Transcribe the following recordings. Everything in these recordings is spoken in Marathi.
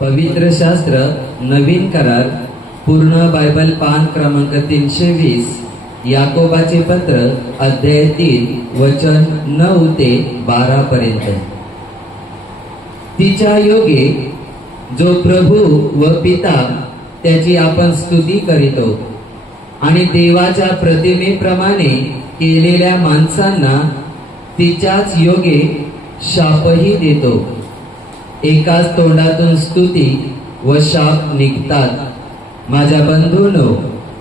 पवित्र शास्त्र नवीन करार पूर्ण बायबल पान क्रमांक 320 याकोबाचे पत्र अध्याय 3 वचन 9 ते 12 पर्यंत। तिच्या योगे जो प्रभू व पिता त्याची आपण स्तुती करीतो आणि देवाच्या प्रतिमेप्रमाणे केलेल्या माणसांना तिच्याच योगे शापही देतो। एकाच तोंडातून स्तुती व शाप निघतात। माझ्या बंधूंनो,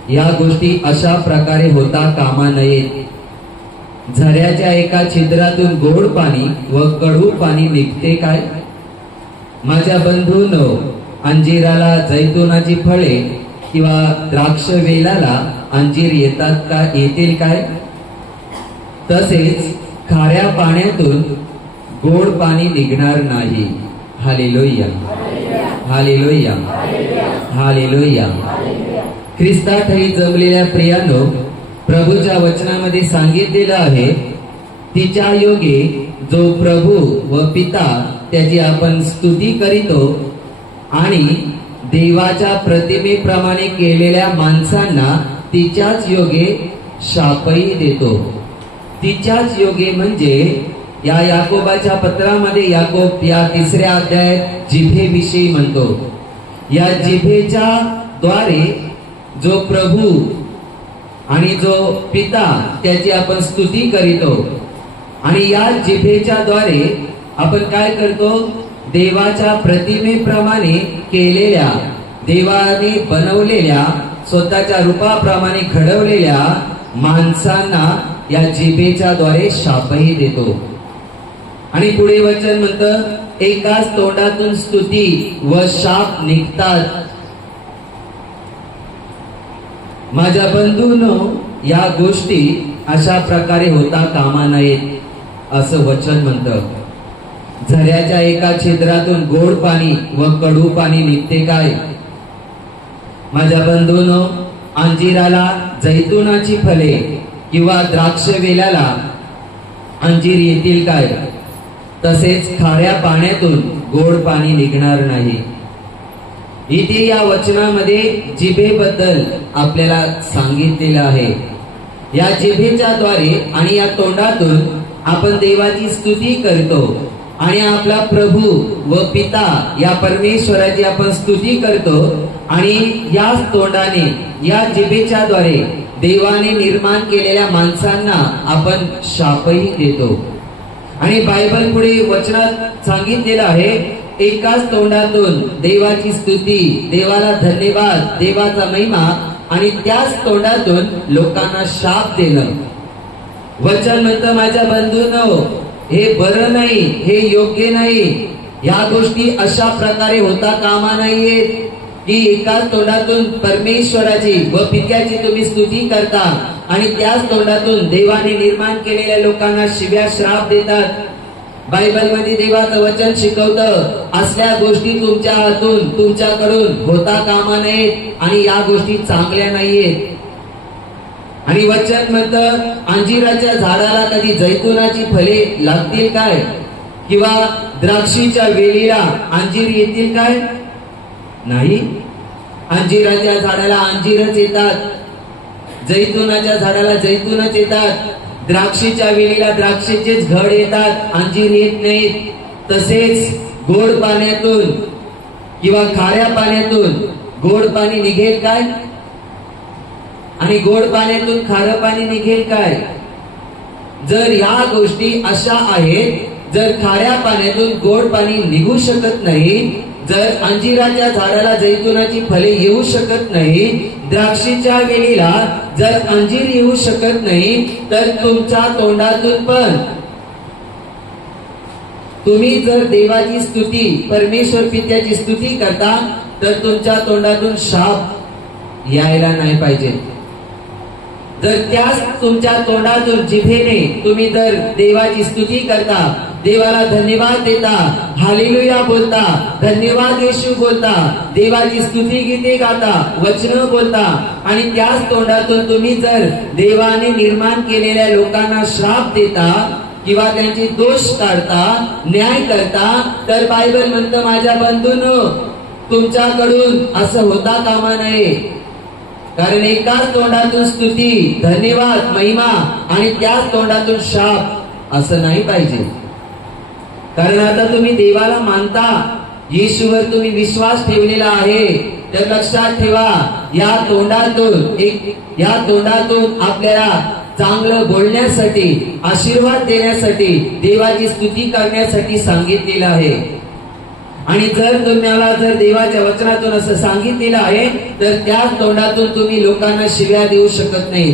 या गोष्टी अशा प्रकारे होता कामा नयेत। झऱ्याच्या एका छिद्रातून गोड पाणी व कडू पाणी निघते काय? माझ्या बंधूंनो, अंजिराला जैतुनाची फळे किंवा द्राक्ष वेलाला अंजीर येतील काय? तसेच खाऱ्या पाण्यातून गोड पाणी निघणार नाही। Hallelujah, hallelujah, hallelujah. ख्रिस्ताठाई जमलेल्या प्रियानो, प्रभूच्या वचनामध्ये सांगितलेलं आहे, तिच्या योगे जो प्रभू व पिता त्याची आपण स्तुती करीतो आणि देवाच्या प्रतिमेप्रमाणे केलेल्या माणसांना तिच्याच योगे शापही देतो। तिच्याच योगे म्हणजे या याकोबाच्या पत्रामध्ये याकोब या 3ऱ्या अध्यायात जिभेविषयी म्हणतो। या जिभेच्या द्वारे जो प्रभू आणि जो पिता त्याची आपण स्तुती करीतो आणि या जिभेच्या द्वारे आपण काय करतो? देवाच्या प्रतिमेप्रमाणे केलेल्या, देवाने बनवलेल्या, स्वतःच्या रूपाप्रमाणे घडवलेल्या माणसांना या जिभेच्या द्वारे शापही देतो। आणि पुढे वचन म्हणतं, एकाच तोंडातून स्तुती व शाप निघतात। माझ्या बंधूंनो, या गोष्टी अशा प्रकारे होता कामा नयेत असं वचन म्हणतं। झऱ्याच्या एका छिद्रातून गोड पाणी व कडू पाणी निघते काय? माझ्या बंधूंनो, अंजिराला जैतुनाची फळे किंवा द्राक्ष वेलाला अंजीर येतील काय? तसेच खाऱ्या पाण्यातून गोड पाणी निघणार नाही। इथे या वचनामध्ये जिभेबद्दल आपल्याला सांगितलेलं आहे। या जिभेच्या द्वारे आणि या तोंडातून आपण देवाची स्तुती करतो आणि आपला प्रभू व पिता या परमेश्वराची आपण स्तुती करतो आणि याच तोंडाने, या जिभेच्या द्वारे देवाने निर्माण केलेल्या माणसांना आपण शापही देतो। आणि बायबल पुढे वचनात सांगितलेलं आहे, एकाच तोंडातून देवाची स्तुती, देवाला धन्यवाद, देवाचा महिमा आणि त्याच तोंडातून लोकांना शाप देणं। वचन म्हणतं, माझ्या बंधूंनो, हे बरं नाही, हे योग्य नाही। या गोष्टी अशा प्रकारे होता कामा नाहीयेत की एकाच तोंडातून परमेश्वराची व पित्याची तुम्ही स्तुती करता आणि त्याच तोंडातून देवाने निर्माण केलेल्या लोकांना शिव्या श्राप देतात। बायबलमध्ये देवाचं वचन शिकवतं, असल्या गोष्टी तुमच्या हातून, तुमच्याकडून होता कामा नयेत आणि या गोष्टी चांगल्या नाहीयेत। आणि वचन म्हणतं, अंजिराच्या झाडाला कधी जैतुनाची फळे लागतील काय? किंवा द्राक्षीच्या वेलीला अंजीर येतील काय? नाही। अंजिराच्या झाडाला अंजीरच येतात, जैतुनाच्या झाडाला जैतूनच येतात, द्राक्षीच्या वेलीला द्राक्षेचेच घड येतात, अंजीर येत नाहीत। तसेच गोड पाण्यातून किंवा खाऱ्या पाण्यातून गोड पाणी निघेल काय? आणि गोड पाण्यातून खारं पाणी निघेल काय? जर या गोष्टी अशा आहेत, जर खाऱ्या पाण्यातून गोड पाणी निघू शकत नाही, जर अंजिराच्या झाडाला जैतुनाची फळे येऊ शकत नाही, द्राक्षीच्या वेलीला जर अंजीर येऊ शकत नाही, तर तुमच्या तोंडातून पण तुम्ही जर देवाची स्तुती, परमेश्वर पित्याची स्तुती करता, तर तुमच्या तोंडातून शाप यायला नाही पाहिजे। जर त्याच तुमच्या तोंडातून जिभेने तुम्ही जर देवाची स्तुती करता, देवाला धन्यवाद देता, हालेलुया बोलता, धन्यवाद येशू बोलता, देवाची स्तुती गीते गाता, वचन बोलता आणि त्याच तोंडातून तुम्ही जर देवाने निर्माण केलेल्या लोकांना श्राप देता किंवा त्यांचे दोष काढता, न्याय करता, तर बायबल म्हणतं, माझ्या बंधूंनो, तुमच्याकडून असं होता कामा नये. कारण एकाच तोंडातून स्तुती, धन्यवाद, महिमा आणि त्याच तोंडातून शाप असं नाही पाहिजे. कारण आता तुम्ही देवाला मानता, येशूवर तुम्ही विश्वास ठेवलेला आहे. तर लक्षात ठेवा, या तोंडातून आपल्याला चांगलं बोलण्यासाठी, आशीर्वाद देण्यासाठी, देवाची स्तुती करण्यासाठी सांगितलेलं आहे. आणि जर तुम्हाला देवाच्या वचनातून असं सांगितलेलं आहे तर त्याच तोंडातून तुम्ही लोकांना शिव्या देऊ शकत नाही,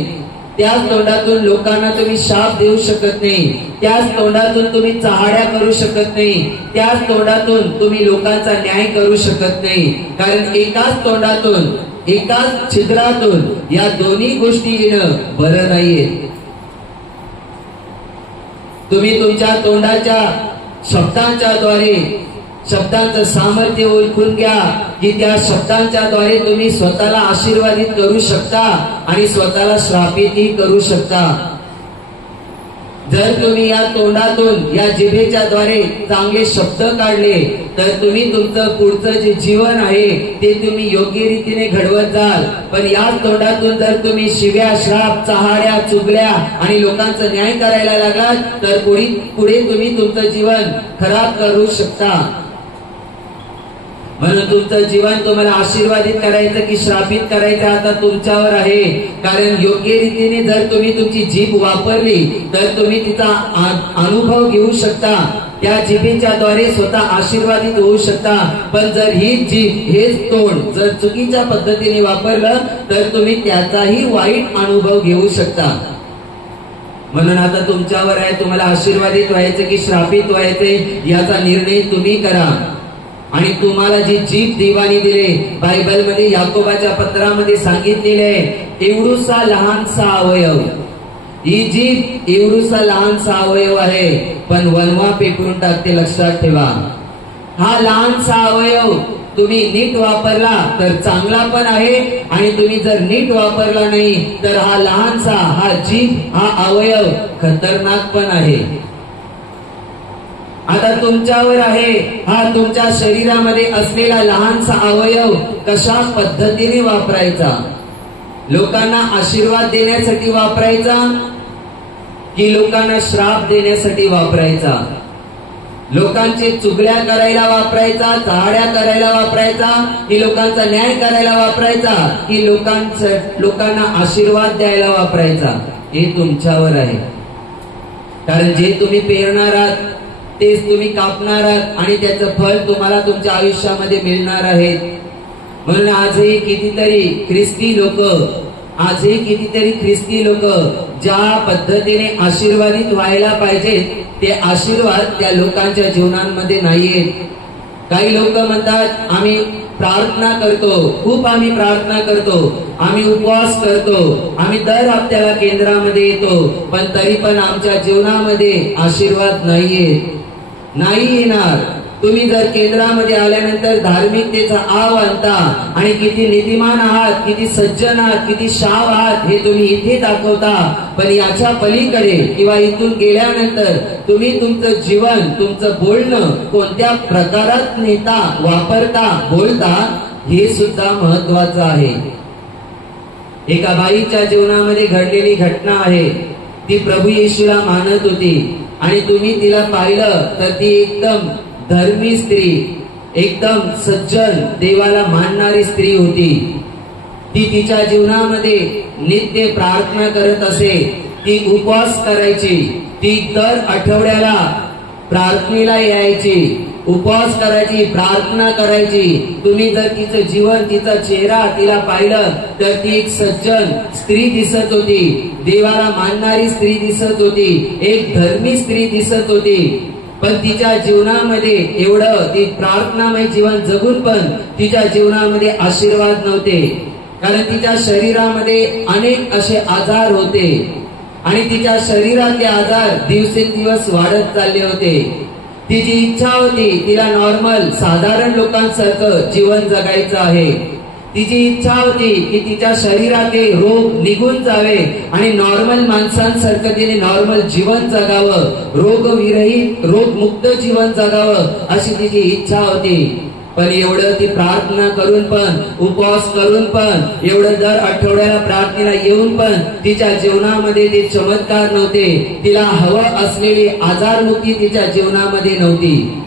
त्याच तोंडातून लोकांना तुम्ही शाप देऊ शकत नाही, त्याच तोंडातून तुम्ही चहाड्या करू शकत नाही, त्याच तोंडातून तुम्ही लोकांचा न्याय करू शकत नाही. कारण एकाच तोंडातून, एकाच छिद्रातून या दोन्ही गोष्टी येणं बरं नाहीये. तुम्ही तुमच्या तोंडाच्या शब्दांच्या द्वारे शब्दांचं सामर्थ्य ओळखून घ्या की त्या शब्दांच्या द्वारे तुम्ही स्वतःला आशीर्वादित करू शकता आणि स्वतःला श्रापितही करू शकता. जर तुम्ही या तोंडातून, या जिभेच्या द्वारे चांगले शब्द काढले तर तुम्ही तुमचं पुढचं जे जीवन आहे ते तुम्ही योग्य रीतीने घडवत जाल. पण या तोंडातून जर तुम्ही शिव्या, श्राप, चहाड्या, चुगल्या आणि लोकांचा न्याय करायला लागलात तर पुढे तुम्ही तुमचं जीवन खराब करू शकता. म्हणून तुमचं जीवन तुम्हाला आशीर्वादित करायचं की श्रापित करायचं आता तुमच्यावर आहे. कारण योग्य रीतीने जर तुम्ही तुमची जीभ वापरली तर तुम्ही तिचा अनुभव घेऊ शकता, त्या जिभेच्या द्वारे स्वतः आशीर्वादित होऊ शकता. पण जर ही जीभ, हेच तोंड जर चुकीच्या पद्धतीने वापरलं तर तुम्ही त्याचाही वाईट अनुभव घेऊ शकता. म्हणून आता तुमच्यावर आहे, तुम्हाला आशीर्वादित व्हायचं की श्रापित व्हायचे याचा निर्णय तुम्ही करा. आणि तुम्हाला जी जीभ देवाने दिले, बायबल मध्ये याकोबाच्या पत्रामध्ये सांगितलेले आहे, एवढूसा लहानसा अवयव, ही जीभ एवढूसा लहानसा अवयव आहे पण वनवा पेपरून टाकते. लक्षात ठेवा, हा लहानसा अवयव तुम्ही नीट वापरला तर चांगला पण आहे आणि तुम्ही जर नीट वापरला नाही तर हा लहानसा, हा जीभ, हा अवयव खतरनाक पण आहे. आता तुमच्यावर आहे, हा तुमच्या शरीरामध्ये असलेला लहानसा अवयव कशा पद्धतीने वापरायचा. लोकांना आशीर्वाद देण्यासाठी वापरायचा की लोकांना श्राप देण्यासाठी वापरायचा. लोकांची चुगल्या करायला वापरायचा, चहाड्या करायला वापरायचा की लोकांचा न्याय करायला वापरायचा की लोकांना आशीर्वाद द्यायला वापरायचा. हे तुमच्यावर आहे. कारण जे तुम्ही पेरणार आहात तेच तुम्ही कापणार आहात आणि त्याचं फळ तुम्हाला तुमच्या आयुष्यामध्ये मिळणार आहे. म्हणून आजही कितीतरी ख्रिस्ती लोक ज्या पद्धतीने आशीर्वादित व्हायला पाहिजेत ते आशीर्वाद त्या लोकांच्या जीवनांमध्ये नाहीयेत. काही लोक म्हणतात आम्ही प्रार्थना करतो, खूप आम्ही प्रार्थना करतो, आम्ही उपवास करतो, आम्ही दर हप्त्याला केंद्रामध्ये येतो, पण तरी पण आमच्या जीवनामध्ये आशीर्वाद नाहीये, नाही येणार. तुम्ही जर केंद्रामध्ये आल्यानंतर धार्मिकतेचा आव आणता आणि किती नीतिमान आहात, किती सज्जन आहात, किती शाव आहात हे तुम्ही इथे दाखवता, पण याच्या पलीकडे किंवा इथून गेल्यानंतर तुम्ही तुमचं जीवन, तुमचं बोलणं कोणत्या प्रकारात नेता, वापरता, बोलता हे सुद्धा महत्वाचं आहे. एका बाईच्या जीवनामध्ये घडलेली घटना आहे. ती प्रभू येशूला मानत होती आणि तुम्ही तिला पाहिलं तर ती एकदम धर्मी स्त्री, एकदम सज्जन, देवाला मानणारी स्त्री होती. ती तिच्या जीवनामध्ये नित्य प्रार्थना करत असे, ती उपवास करायची, ती दर आठवड्याला प्रार्थनेला यायची, उपवास करायची, प्रार्थना करायची. तुम्ही जर तिचं जीवन, तिचा चेहरा तिला पाहिलं तर ती एक सज्जन स्त्री दिसत होती, देवाला मानणारी स्त्री दिसत होती, एक धर्मी स्त्री दिसत होती. पण तिच्या जीवनामध्ये एवढं ती प्रार्थनामय जीवन जगून पण तिच्या जीवनामध्ये आशीर्वाद नव्हते. कारण तिच्या शरीरामध्ये अनेक असे आजार होते आणि तिच्या शरीरातले आजार दिवसेंदिवस वाढत चालले होते. तिची इच्छा होती तिला नॉर्मल, साधारण लोकांसारखं जीवन जगायचं आहे. तिची इच्छा होती की तिच्या शरीरातले रोग निघून जावे आणि नॉर्मल माणसांसारखं तिने नॉर्मल जीवन जगावं, रोगविरहित, रोगमुक्त जीवन जगावं अशी तिची इच्छा होती. पण एवढं ती प्रार्थना करून पण, उपवास करून पण, एवढं दर आठवड्याला प्रार्थनेला येऊन पण तिच्या जीवनामध्ये ते चमत्कार नव्हते. तिला हवं असलेली आजारमुक्ती तिच्या जीवनामध्ये नव्हती.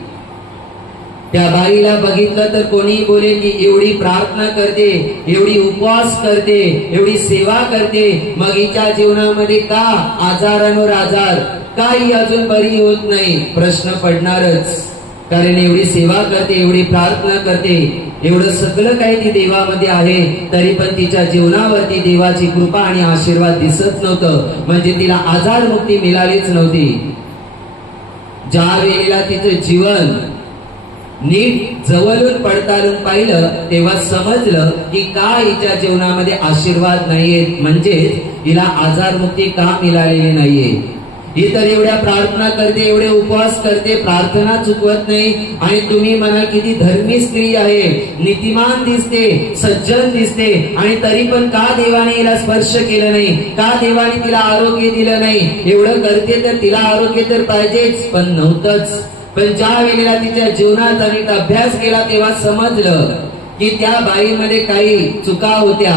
त्या बाईला बघितलं तर कोणी बोले की एवढी प्रार्थना करते, एवढी उपवास करते, एवढी सेवा करते, मग हिच्या जीवनामध्ये का आजारांवर आजार, का ही अजून बरी होत नाही, प्रश्न पडणारच. कारण एवढी सेवा करते, एवढी प्रार्थना करते, एवढं सगळं काही ती देवामध्ये आहे, तरी पण तिच्या जीवनावरती देवाची कृपा आणि आशीर्वाद दिसत नव्हतं. म्हणजे तिला आजारमुक्ती मिळालीच नव्हती. ज्या वेळेला तिचं जीवन नीट जवळून पडताळून पाहिलं तेव्हा समजलं की का हिच्या जीवनामध्ये आशीर्वाद नाहीये, म्हणजे हिला आजारमुक्ती का मिळालेली नाहीये. ही तर एवढ्या प्रार्थना करते, एवढे उपवास करते, प्रार्थना चुकवत नाही, आणि तुम्ही म्हणा किती धर्मी स्त्री आहे, नीतिमान दिसते, सज्जन दिसते, आणि तरी पण का देवाने हिला स्पर्श केलं नाही, का देवाने तिला आरोग्य दिलं नाही. एवढं करते तर तिला आरोग्य तर पाहिजेच, पण नव्हतंच. पण ज्या वेळेला तिच्या जीवनात नीट अभ्यास केला तेव्हा समजलं की त्या बाईमध्ये काही चुका होत्या.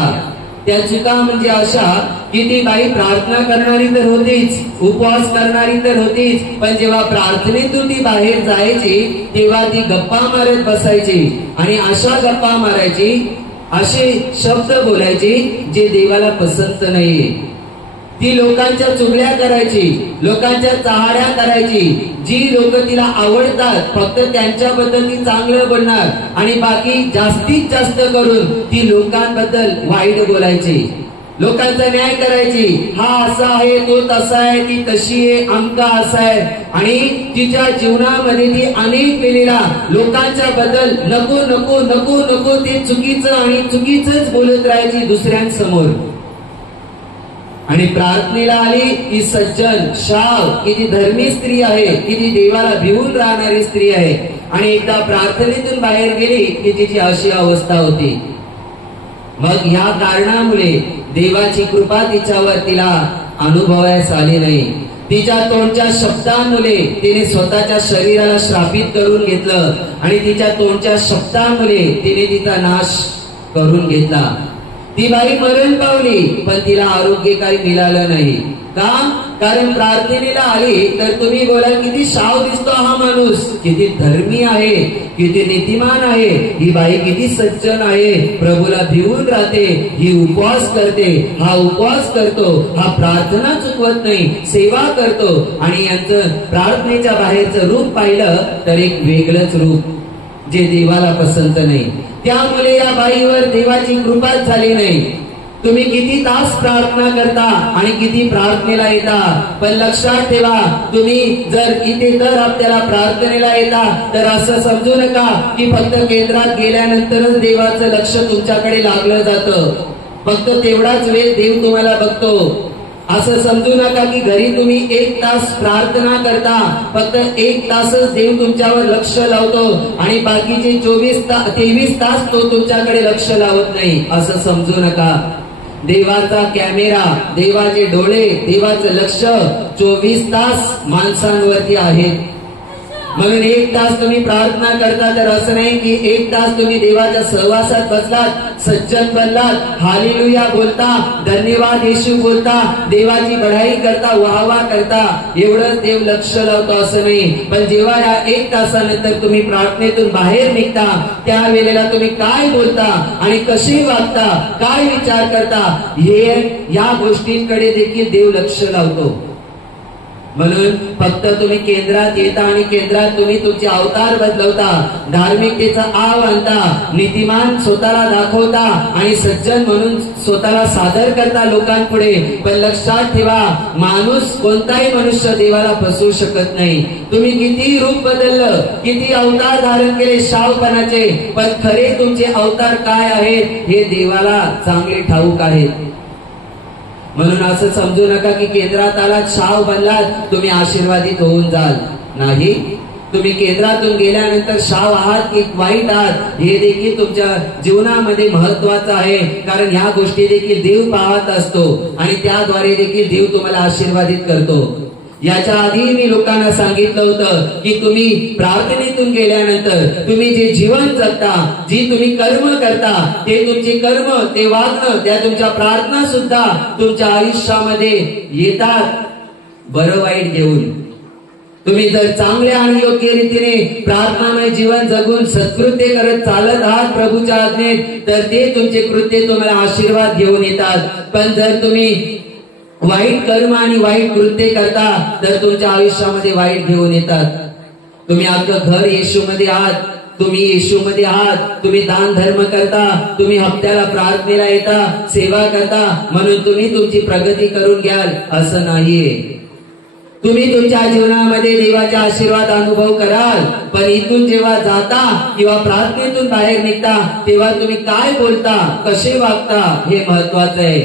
त्या चुका म्हणजे अशा की ती बाई प्रार्थना करणारी तर होतीच, उपवास करणारी तर होतीच, पण जेव्हा प्रार्थनेतून ती बाहेर जायची तेव्हा ती गप्पा मारत बसायची, आणि अशा गप्पा मारायची, असे शब्द बोलायची जे देवाला पसंत नाहीये. ती लोकांच्या चुगल्या करायची, लोकांच्या चहाड्या करायची. जी लोक तिला आवडतात फक्त त्यांच्याबद्दल ती चांगलं बोलणार, आणि बाकी जास्तीत जास्त करून ती लोकांबद्दल वाईट बोलायची, लोकांचा न्याय करायची. हा असा आहे, तो तसा आहे, ती तशी आहे, आमका असा आहे. आणि तिच्या जीवनामध्ये ती अनेक वेळेला लोकांच्या बद्दल नको नको नको नको ते चुकीचं आणि चुकीचंच बोलत राहायची दुसऱ्यांसमोर. आणि प्रार्थनेला आली ती सज्जन शाव, किती धर्मी स्त्री आहे, किती देवाला भिवून राहणारी स्त्री आहे, आणि एकदा प्रार्थनेतून बाहेर गेली की तिची अशी अवस्था होती. मग या कारणामुळे देवाची कृपा तिच्यावर तिला अनुभवायला आली नाही. तिच्या तोंडच्या शब्दांमुळे तिने स्वतःच्या शरीराला श्रापित करून घेतलं, आणि तिच्या तोंडच्या शब्दांमुळे तिने तिचा नाश करून घेतला. ती बाई मरण पावली, पण तिला आरोग्य काही मिळालं नाही. का? कारण प्रार्थनेला आली तर तुम्ही बोला किती शाव दिसतो हा माणूस, किती धर्मी आहे, किती नीतिमान आहे, ही बाई किती सज्जन आहे, प्रभूला भिवून राहते, ही उपवास करते, हा उपवास करतो, हा प्रार्थना चुकवत नाही, सेवा करतो. आणि यांचं प्रार्थनेच्या बाहेरचं रूप पाहिलं तर एक वेगळंच रूप जे देवाला पसंत नाही. त्यामुळे या बाईवर देवाची कृपा झाली नाही. तुम्ही किती तास प्रार्थना करता आणि किती प्रार्थनेला येता, पण लक्षात ठेवा, तुम्ही जर इथे तर आपल्याला प्रार्थनेला येता तर असं समजू नका की फक्त केंद्रात गेल्यानंतरच देवाचं लक्ष तुमच्याकडे लागलं जातं, फक्त तेवढाच वेळ देव तुम्हाला बघतो. असं समजू नका की घरी तुम्ही 1 तास प्रार्थना करता, फक्त 1 तासच देव तुमच्यावर लक्ष लावतो आणि बाकीचे 23 तास तो तुमच्याकडे लक्ष लावत नाही, असं समजू नका. देवाचा कॅमेरा, देवाचे डोळे, देवाचं लक्ष 24 तास माणसांवरती आहे. म्हणून 1 तास तुम्ही प्रार्थना करता तर असं नाही की 1 तास तुम्ही देवाच्या सहवासात बसलात, सज्जन बनलात, हालेलुया बोलता, धन्यवाद येशू बोलता, देवाची बढाई करता, वाहवा करता, एवढंच देव लक्ष लावतो असं नाही. पण जेव्हा या 1 तासानंतर तुम्ही प्रार्थनेतून बाहेर निघता त्या वेळेला तुम्ही काय बोलता आणि कसे वागता, काय विचार करता, हे या गोष्टींकडे देखील देव लक्ष लावतो. म्हणून फक्त तुम्ही केंद्रात येता आणि केंद्रात तुम्ही तुमचे अवतार बदलवता, धार्मिकतेचा आव आणता, नीतिमान स्वतःला दाखवता आणि सज्जन म्हणून स्वतःला सादर करता लोकांपुढे. पण लक्षात ठेवा, माणूस, कोणताही मनुष्य देवाला फसवू शकत नाही. तुम्ही किती रूप बदललं, किती अवतार धारण केले शावपणाचे, पण खरे तुमचे अवतार काय आहेत हे देवाला चांगले ठाऊक आहेत. म्हणून असं समजू नका की केंद्रात आलात, शाव बनलात, तुम्ही आशीर्वादित होऊन जाल. नाही, तुम्ही केंद्रातून गेल्यानंतर शाव आहात की वाईट आहात हे देखील तुमच्या जीवनामध्ये महत्वाचं आहे. कारण ह्या गोष्टी देखील देव पाहत असतो आणि त्याद्वारे देखील देव तुम्हाला आशीर्वादित करतो. याच्या आधी मी लोकांना सांगितलं होतं की तुम्ही प्रार्थनेतून गेल्यानंतर तुम्ही जे जीवन जगता, जी तुम्ही कर्म करता, ते तुमचे कर्म, ते वागणं, त्या तुमच्या प्रार्थना सुद्धा तुमच्या आयुष्यामध्ये येतात बरं वाईट घेऊन. तुम्ही जर चांगल्या आणि योग्य रीतीने प्रार्थनामय जीवन जगून सत्कृत्य करत चालत आहात प्रभूच्या आज्ञेत, तर ते तुमचे कृत्य तुम्हाला आशीर्वाद घेऊन येतात. पण जर तुम्ही वाईट कर्म आणि वाईट कृत्य करता तर तुमच्या आयुष्यामध्ये वाईट घेऊन येतात. तुम्ही आपलं घर येशूमध्ये आहात, तुम्ही येशूमध्ये आहात, तुम्ही दान धर्म करता, तुम्ही हप्त्याला प्रार्थनेला येता, सेवा करता म्हणून तुम्ही तुमची प्रगती करून घ्याल असं नाहीये. तुम्ही तुमच्या जीवनामध्ये देवाचा आशीर्वाद अनुभव कराल, पण इथून जेव्हा जाता किंवा प्रार्थनेतून बाहेर निघता तेव्हा तुम्ही काय बोलता, कसे वागता हे महत्वाचं आहे.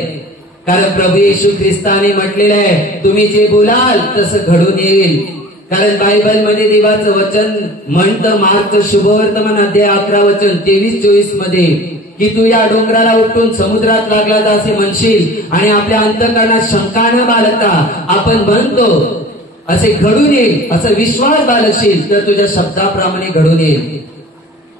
कारण प्रभू येशू ख्रिस्ताने म्हटलेलं आहे, तुम्ही जे बोलाल तसं घडून येईल. कारण बायबलमध्ये देवाचं वचन म्हणतं, मार्क शुभवर्तमान अध्याय 11 वचन 23-24 मध्ये की तू या डोंगराला उठून समुद्रात लागला असे म्हणशील आणि आपल्या अंतःकरणात शंका न बाळगता आपण म्हणतो असे घडून येईल, असा विश्वास बाळगशील तर तुझ्या शब्दाप्रमाणे घडून येईल.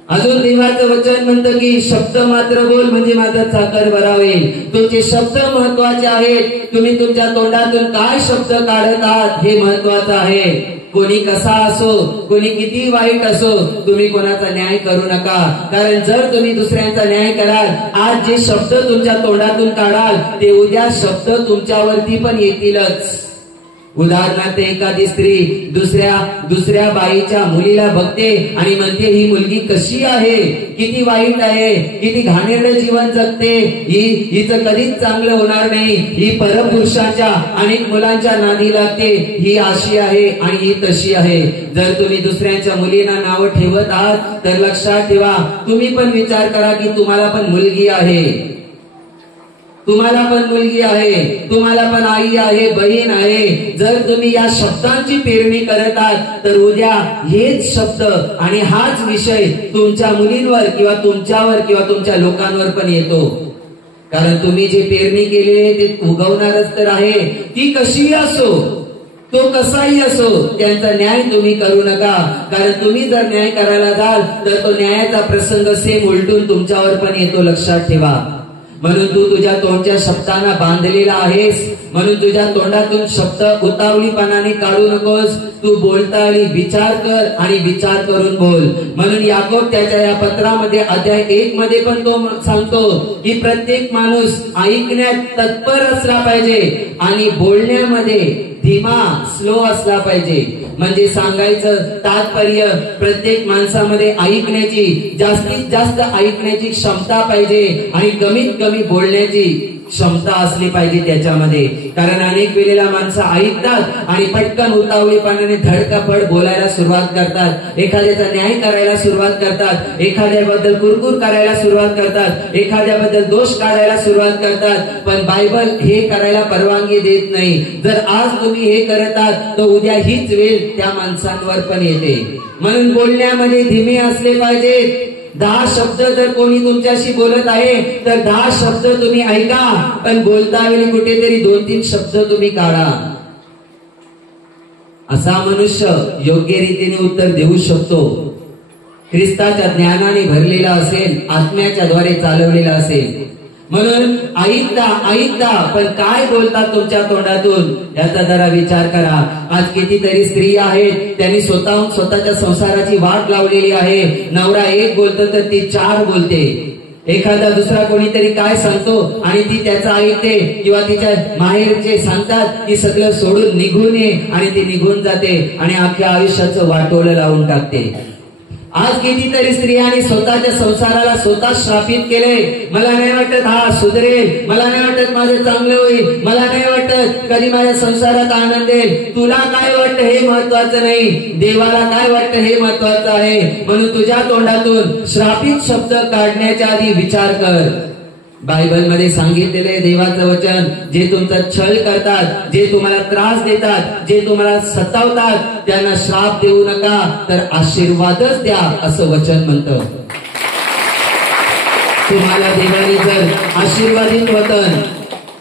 अजून देवाचं वचन म्हणतं की शब्द मात्र बोल म्हणजे माझा चाकर बरा होईल. तुमचे शब्द महत्वाचे आहेत. तुम्ही तुमच्या तोंडातून काय शब्द काढत आहात हे महत्वाचं आहे. कोणी कसा असो, कोणी किती वाईट असो, तुम्ही कोणाचा न्याय करू नका. कारण जर तुम्ही दुसऱ्यांचा न्याय कराल, आज जे शब्द तुमच्या तोंडातून काढाल ते उद्या शब्द तुमच्यावरती पण येतीलच. उदाहरणार्थ एखादी स्त्री दुसऱ्या बाईच्या मुलीला बघते आणि म्हणते ही मुलगी कशी आहे, किती वाईट आहे, किती घाणेरडं जीवन जगते, हिचं कधीच चांगलं होणार नाही, ही परपुरुषाच्या अनेक मुलांच्या नादी लागते, ही अशी आहे आणि ही तशी आहे. जर तुम्ही दुसऱ्यांच्या मुलींना नाव ठेवत आहात तर लक्षात ठेवा, तुम्ही पण विचार करा की तुम्हाला पण मुलगी आहे, तुम्हाला पण मुलगी आहे, तुम्हाला पण आई आहे, बहीण आहे. जर तुम्ही या शब्दांची पेरणी करत आहात तर उद्या हेच शब्द आणि हाच विषय तुमच्या मुलींवर किंवा तुमच्यावर किंवा तुमच्या लोकांवर पण येतो. कारण तुम्ही जे पेरणी केलेले ते उगवणारच तर आहे. ती कशीही असो, तो कसाही असो, त्यांचा न्याय तुम्ही करू नका. कारण तुम्ही जर न्याय करायला जाल तर तो न्यायाचा प्रसंग सेम उलटून तुमच्यावर पण येतो, लक्षात ठेवा. म्हणून तू तुझ्या तोंडच्या शब्दांना बांधलेला आहेस, म्हणून तुझ्या तोंडातून शब्द उतावळीपणाने काढू नकोस. तू बोलताना विचार कर आणि विचार करून बोल. म्हणून याकोब त्याच्या या पत्रामध्ये अध्याय 1 मध्ये पण तो सांगतो की प्रत्येक माणूस ऐकण्यात तत्पर असला पाहिजे आणि बोलण्यामध्ये धीमा, स्लो असला पाहिजे. म्हणजे सांगायचं तात्पर्य प्रत्येक माणसामध्ये ऐकण्याची, जास्तीत जास्त ऐकण्याची क्षमता पाहिजे आणि कमीत कमी बोलण्याची क्षमता असली पाहिजे त्याच्यामध्ये. कारण अनेक वेळेला माणसं ऐकतात आणि पटकन उतावळीपणाने धडकाफड बोलायला सुरुवात करतात, एखाद्याचा न्याय करायला सुरुवात करतात, एखाद्याबद्दल कुरकुर करायला सुरुवात करतात, एखाद्याबद्दल दोष काढायला सुरुवात करतात. पण बायबल हे करायला परवानगी देत नाही. जर आज तुम्ही हे करत आहात तर उद्या हीच वेळ त्या माणसांवर पण येते. म्हणून बोलण्यामध्ये धीमे असले पाहिजेत. 10 शब्द जर कोणी तुमच्याशी बोलत आहे तर 10 शब्द तुम्ही ऐका, पण बोलता वेळी कुठेतरी 2-3 शब्द तुम्ही काढा. असा मनुष्य योग्य रीतीने उत्तर देऊ शकतो, ख्रिस्ताच्या ज्ञानाने भरलेला असेल, आत्म्याच्या द्वारे चालवलेला असेल. म्हणून ऐकता पण काय बोलतात तुमच्या तोंडातून याचा जरा विचार करा. आज कितीतरी स्त्रिया आहेत, त्यांनी स्वतःहून स्वतःच्या संसाराची वाट लावलेली आहे. नवरा एक बोलतो तर ती 4 बोलते. एखादा दुसरा कोणीतरी काय सांगतो आणि ती त्याचं ऐकते किंवा तिच्या माहेरचे सांगतात की सगळं सोडून निघून ये आणि ती निघून जाते आणि अख्ख्या आयुष्याचं वाटोळं लावून टाकते. आज कितीतरी स्त्रियांनी स्वतःच्या संसाराला स्वतः श्रापित केले. मला नाही वाटत हा सुधरेल, मला नाही वाटत माझं चांगलं होईल, मला नाही वाटत कधी माझ्या संसारात आनंद येईल. तुला काय वाटतं हे महत्वाचं नाही, देवाला काय वाटतं हे महत्वाचं आहे. म्हणून तुझ्या तोंडातून श्रापित शब्द काढण्याच्या आधी विचार कर. बायबलमध्ये सांगितलेले देवाचं वचन, जे तुमचा छळ करतात, जे तुम्हाला त्रास देतात, जे तुम्हाला सतावतात, त्यांना श्राप देऊ नका तर आशीर्वादच द्या असं वचन म्हणतं. तुम्हाला देवाने जर आशीर्वादित वचन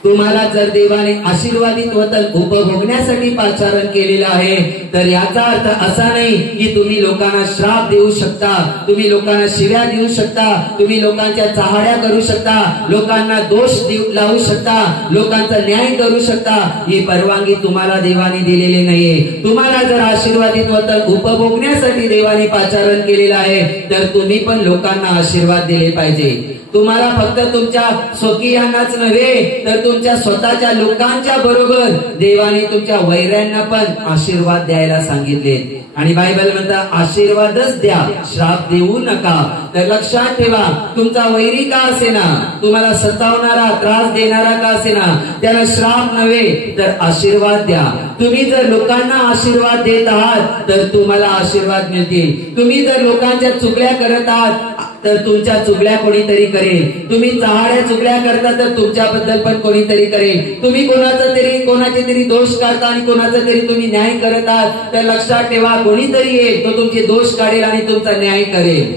तुम्हाला जर देवाने आशीर्वादित वचन उपभोगण्यासाठी पाचारण केलेलं आहे, तर याचा अर्थ असा नाही की तुम्ही लोकांना श्राप देऊ शकता, तुम्ही लोकांना शिव्या देऊ शकता, तुम्ही लोकांच्या चहाड्या करू शकता, लोकांना दोष लावू शकता, लोकांचा न्याय करू शकता. ही परवानगी तुम्हाला देवाने दिलेली नाहीये. तुम्हाला जर आशीर्वादित वचन उपभोगण्यासाठी देवाने पाचारण केलेलं आहे, तर तुम्ही पण लोकांना आशीर्वाद दिले पाहिजे. तुम्हाला फक्त तुमच्या स्वकीयांनाच नव्हे, तर तुमच्या स्वतःच्या लोकांच्या बरोबर देवाने तुमच्या वैऱ्यांना पण आशीर्वाद द्यायला सांगितले. आणि बायबल म्हणतात आशीर्वादच द्या, श्राप देऊ नका. तर लक्षात ठेवा, तुमचा वैरी का असेना, तुम्हाला सतावणारा त्रास देणारा का असेना, त्याला श्राप नव्हे तर आशीर्वाद द्या. तुम्ही जर लोकांना आशीर्वाद देत आहात तर तुम्हाला आशीर्वाद मिळतील. तुम्ही जर लोकांच्या चुगल्या करत आहात तर तुमच्या चुगल्या कोणीतरी करेल. तुम्ही चहाड्या चुगल्या करता तर तुमच्याबद्दल पण कोणीतरी करेल. तुम्ही कोणाचे तरी दोष काढता आणि कोणाचा तरी तुम्ही न्याय करत आहात, तर लक्षात ठेवा कोणीतरी येईल, तो तुमचे दोष काढेल आणि तुमचा न्याय करेल.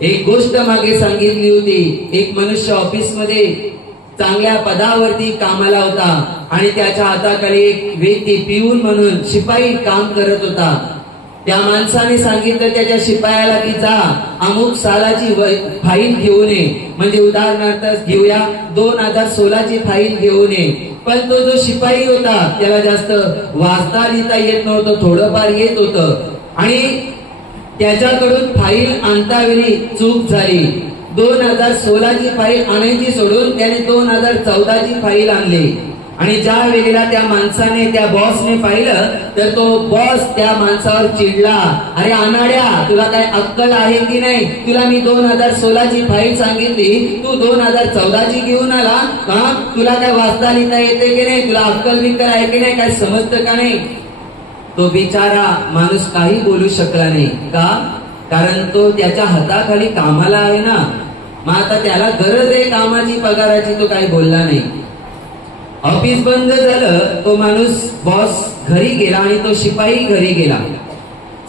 एक गोष्ट मागे सांगितली होती. एक मनुष्य ऑफिस मध्ये चांगल्या पदावरती कामाला होता आणि त्याच्या हाताखाली एक व्यक्ती पिऊन म्हणून शिपाई काम करत होता. त्या माणसाने सांगितलं त्याच्या शिपायाला की जा अमुक सालाची फाईल घेऊन ये, म्हणजे उदाहरणार्थ घेऊया 2016 ची फाईल घेऊन ये. पण तो जो शिपाई होता त्याला जास्त वाचता लिहिता येत नव्हतं, थोडंफार येत होतं आणि त्याच्याकडून फाईल आणता वेळी चूक झाली. 2016 ची फाईल आणायची सोडून त्याने 2014 ची फाईल आणली. आणि ज्या वेळेला त्या माणसाने त्या बॉसने पाहिलं तर तो बॉस त्या माणसावर चिडला. अरे अनाड्या, तुला काय अक्कल आहे की नाही? तुला मी 2016 ची फाईल सांगितली, तू 2014 ची घेऊन आला का? तुला काय वाचता लिहिता येते की नाही? तुला अक्कल बिक्कल आहे की नाही? काय समजतं का नाही? तो बिचारा माणूस काही बोलू शकला नाही. का? कारण तो त्याच्या हाताखाली कामाला आहे ना. मग आता त्याला गरज आहे कामाची, पगाराची, तो काही बोलला नाही. ऑफिस बंद झालं, तो माणूस बॉस घरी गेला आणि तो शिपाई घरी गेला.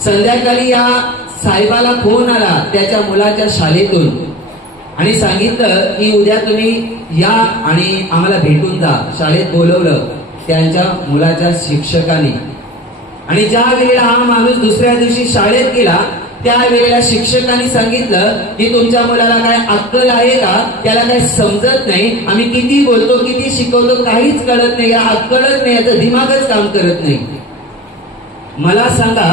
संध्याकाळी या साहेबाला फोन आला त्याच्या मुलाच्या शाळेतून आणि सांगितलं की उद्या तुम्ही या आणि आम्हाला भेटून जा. शाळेत बोलवलं त्यांच्या मुलाच्या शिक्षकाने. आणि ज्या वेळेला हा माणूस दुसऱ्या दिवशी शाळेत गेला त्या वेळेला शिक्षकांनी सांगितलं की तुमच्या मुलाला काय अक्कल आहे का? त्याला काय समजत नाही. आम्ही किती बोलतो, किती शिकवतो, काहीच कळत नाही, या अक्कलच नाही, याचं दिमागच काम करत नाही. मला सांगा,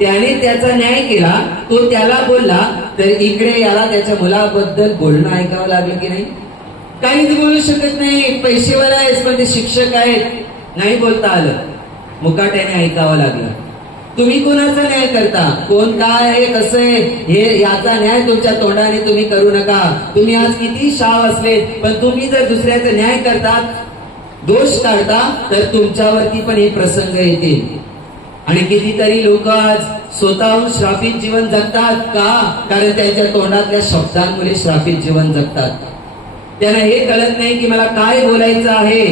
त्याने त्याचा न्याय केला, तो त्याला बोलला, तर इकडे याला त्याच्या मुलाबद्दल बोलणं ऐकावं लागलं की नाही? काहीच बोलू शकत नाही. पैसेवाला आहेस पण ते शिक्षक आहेत, नाही बोलता आलं, मुकाट्याने ऐकावं लागलं. तुम्ही कोणाचा न्याय करता? कोण काय आहे, कसं आहे, हे याचा न्याय तुमच्या तोंडाने तुम्ही करू नका. तुम्ही आज किती शाव असले पण तुम्ही जर दुसऱ्याचा न्याय करता, दोष काढता, तर तुमच्यावरती पण हे प्रसंग येतील. आणि कितीतरी लोक आज स्वतःहून श्रापित जीवन जगतात. का? कारण त्यांच्या तोंडातल्या शब्दांमुळे श्रापित जीवन जगतात. त्यांना हे कळत नाही की मला काय बोलायचं आहे,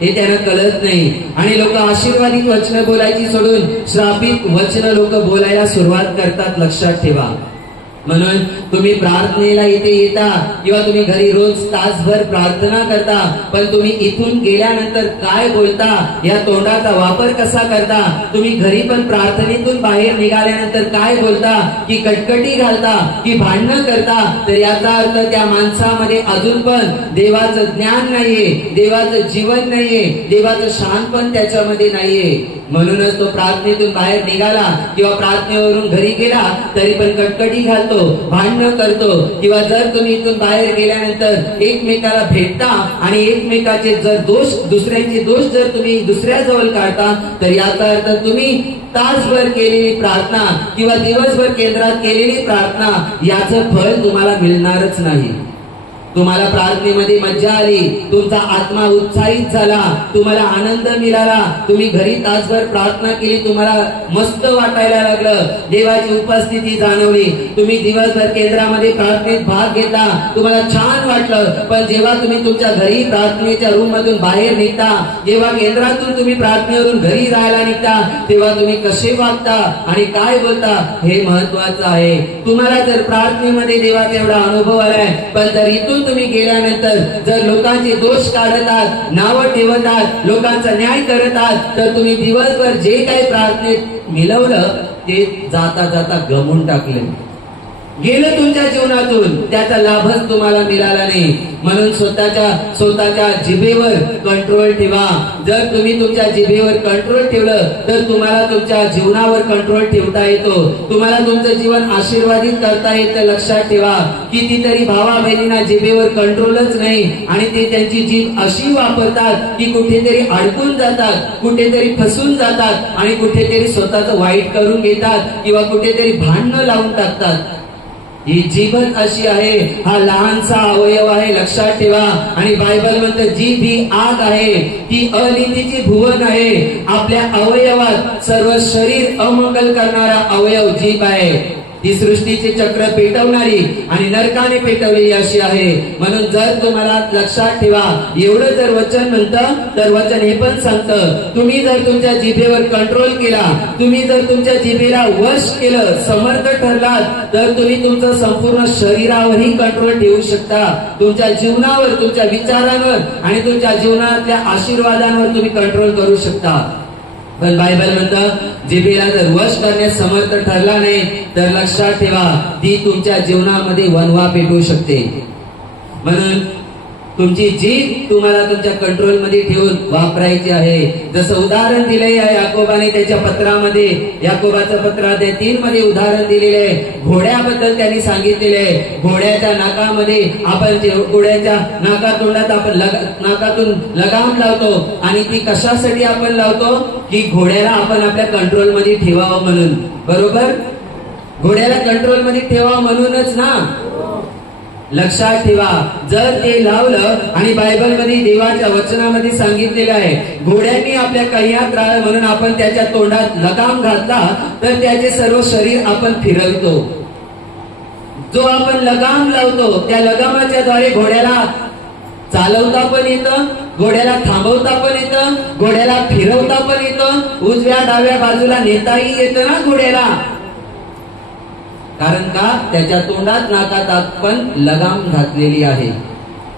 हे त्यांना कळत नाही. आणि लोक आशीर्वादित वचन बोलायची सोडून श्रापित वचन लोक बोलायला सुरुवात करतात. लक्षात ठेवा. म्हणून तुम्ही प्रार्थनेला इथे येता किंवा तुम्ही घरी रोज तासभर प्रार्थना करता, पण तुम्ही इथून गेल्यानंतर काय बोलता, या तोंडाचा वापर कसा करता? तुम्ही घरी पण प्रार्थनेतून बाहेर निघाल्यानंतर काय बोलता? की कटकटी घालता, की भांडणं करता, तर याचा अर्थ त्या माणसामध्ये अजून पण देवाचं ज्ञान नाहीये, देवाचं जीवन नाहीये, देवाचं शहाणपण त्याच्यामध्ये नाहीये. म्हणूनच तो प्रार्थनेतून बाहेर निघाला किंवा प्रार्थनेवरून घरी गेला तरी पण कटकटी घालतो, भांडण करतो. किंवा जर तुम्ही इथून बाहेर गेल्यानंतर एकमेकाला भेटता आणि एकमेकाचे जर दोष, दुसऱ्यांचे दोष जर तुम्ही दुसऱ्याजवळ काढता, तर याचा अर्थ तुम्ही तासभर केलेली प्रार्थना किंवा दिवसभर केंद्रात केलेली प्रार्थना याचं फळ तुम्हाला मिळणारच नाही. तुम्हाला प्रार्थनेमध्ये मज्जा आली, तुमचा आत्मा उत्साहित झाला, तुम्हाला आनंद मिळाला, तुम्ही घरी तासभर प्रार्थना केली, तुम्हाला मस्त वाटायला लागलं, देवाची उपस्थिती जाणवली, तुम्ही दिवसभर केंद्रामध्ये प्रार्थनेत भाग घेतला, तुम्हाला छान वाटलं. पण जेव्हा तुम्ही तुमच्या घरी प्रार्थनेच्या रूम मधून बाहेर निघता, जेव्हा केंद्रातून तुम्ही प्रार्थनेवरून घरी राहायला निघता, तेव्हा तुम्ही कसे वागता आणि काय बोलता हे महत्वाचं आहे. तुम्हाला जर प्रार्थनेमध्ये देवाचा एवढा अनुभव आलाय, पण जर इथून तुम्ही गेल्यानंतर जर लोकांचे दोष काढत आहात, नावं ठेवत आहात, लोकांचा न्याय करत आहात, तर तुम्ही दिवसभर जे काही प्रार्थनेत मिळवलं ते जाता जाता गमून टाकले, गेलं तुमच्या जीवनातून, त्याचा लाभच तुम्हाला मिळाला नाही. म्हणून स्वतःच्या जिभेवर कंट्रोल ठेवा. जर तुम्ही तुमच्या जिभेवर कंट्रोल ठेवलं तर तुम्हाला तुमच्या जीवनावर कंट्रोल ठेवता येतो, तुम्हाला तुमचं जीवन आशीर्वादित करता येतं. लक्षात ठेवा, कितीतरी भावा बहिणींना जिभेवर कंट्रोलच नाही आणि ते त्यांची जीभ अशी वापरतात की कुठेतरी अडकून जातात, कुठेतरी फसून जातात आणि कुठेतरी स्वतःचं वाईट करून घेतात किंवा कुठेतरी भांडणं लावून टाकतात. ही जीभच अशी आहे, हा लहानसा अवयव आहे. लक्षात ठेवा. आणि बायबल म्हणतं जीभ ही आग आहे, ती अनितीची भुवन आहे. आपल्या अवयवात सर्व शरीर अमंगल करणारा अवयव जीभ आहे. ती सृष्टीचे चक्र पेटवणारी आणि नरकाने पेटवलेली अशी आहे. म्हणून जर तुम्हाला लक्षात ठेवा, एवढं जर वचन म्हणतं तर वचन हे पण सांगतं, तुम्ही जर तुमच्या जिभेवर कंट्रोल केला, तुम्ही जर तुमच्या जिभेला वश केलं, समर्थ ठरलात, तर तुम्ही तुमचं संपूर्ण शरीरावरही कंट्रोल ठेवू शकता. तुमच्या जीवनावर, तुमच्या विचारांवर आणि तुमच्या जीवनातल्या आशीर्वादांवर तुम्ही कंट्रोल करू शकता. पण बायबल म्हणतं, जिभेला जर वश करण्यास समर्थ ठरला नाही तर लक्षात ठेवा, ती तुमच्या जीवनामध्ये वणवा पेटवू शकते. म्हणून तुमची जीभ तुम्हाला तुमच्या कंट्रोल मध्ये ठेवून वापरायची आहे. जसं उदाहरण दिलंय या याकोबाने त्याच्या पत्रामध्ये, याकोबाचं पत्र अध्याय 3 मध्ये उदाहरण दिलेले आहे. घोड्याबद्दल त्यांनी सांगितलेले आहे. घोड्याच्या नाकामध्ये आपण घोड्याच्या नाकातोंडात आपण नाकातून लगाम लावतो आणि ती कशासाठी आपण लावतो की घोड्याला आपण आपल्या कंट्रोल मध्ये ठेवावं म्हणून. बरोबर, घोड्याला कंट्रोल मध्ये ठेवावं म्हणूनच ना. लक्षात ठेवा, जर ते लावलं आणि बायबल मध्ये देवाच्या वचनामध्ये सांगितलेलं आहे, घोड्यांनी आपल्या कैयात राहावं म्हणून आपण त्याच्या तोंडात लगाम घातला तर त्याचे सर्व शरीर आपण फिरवतो. जो आपण लगाम लावतो त्या लगामाच्या द्वारे घोड्याला चालवता पण येतं, घोड्याला थांबवता पण येतं, घोड्याला फिरवता पण येतं, उजव्या डाव्या बाजूला नेताही येतं ना घोड्याला. कारण का, त्याच्या तोंडात नाकात आपण लगाम घातलेली आहे,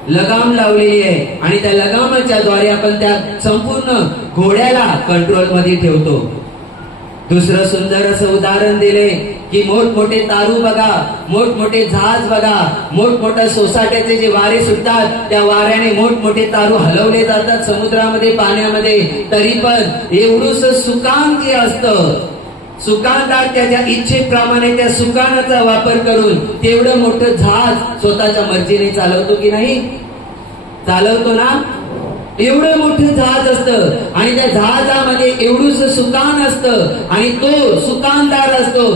लगाम लावलेली आहे आणि त्या लगामाच्या द्वारे आपण त्या संपूर्ण घोड्याला कंट्रोल मध्ये ठेवतो. दुसरं सुंदर असं उदाहरण दिले की मोठमोठे तारू बघा, मोठमोठे जहाज बघा, मोठमोठ्या सोसाट्याचे जे वारे सुटतात त्या वाऱ्याने मोठमोठे तारू हलवले जातात समुद्रामध्ये, पाण्यामध्ये. तरी पण एवढूस सुकान जे असतं, सुकानदार त्याच्या इच्छेप्रमाणे त्या सुकानाचा वापर करून तेवढं मोठं जहाज स्वतःच्या मर्जीने चालवतो की नाही? चालवतो ना. एवढं मोठं जहाज असतं आणि त्या जहाजामध्ये एवढूस सुकान असतं आणि तो सुकानदार असतो,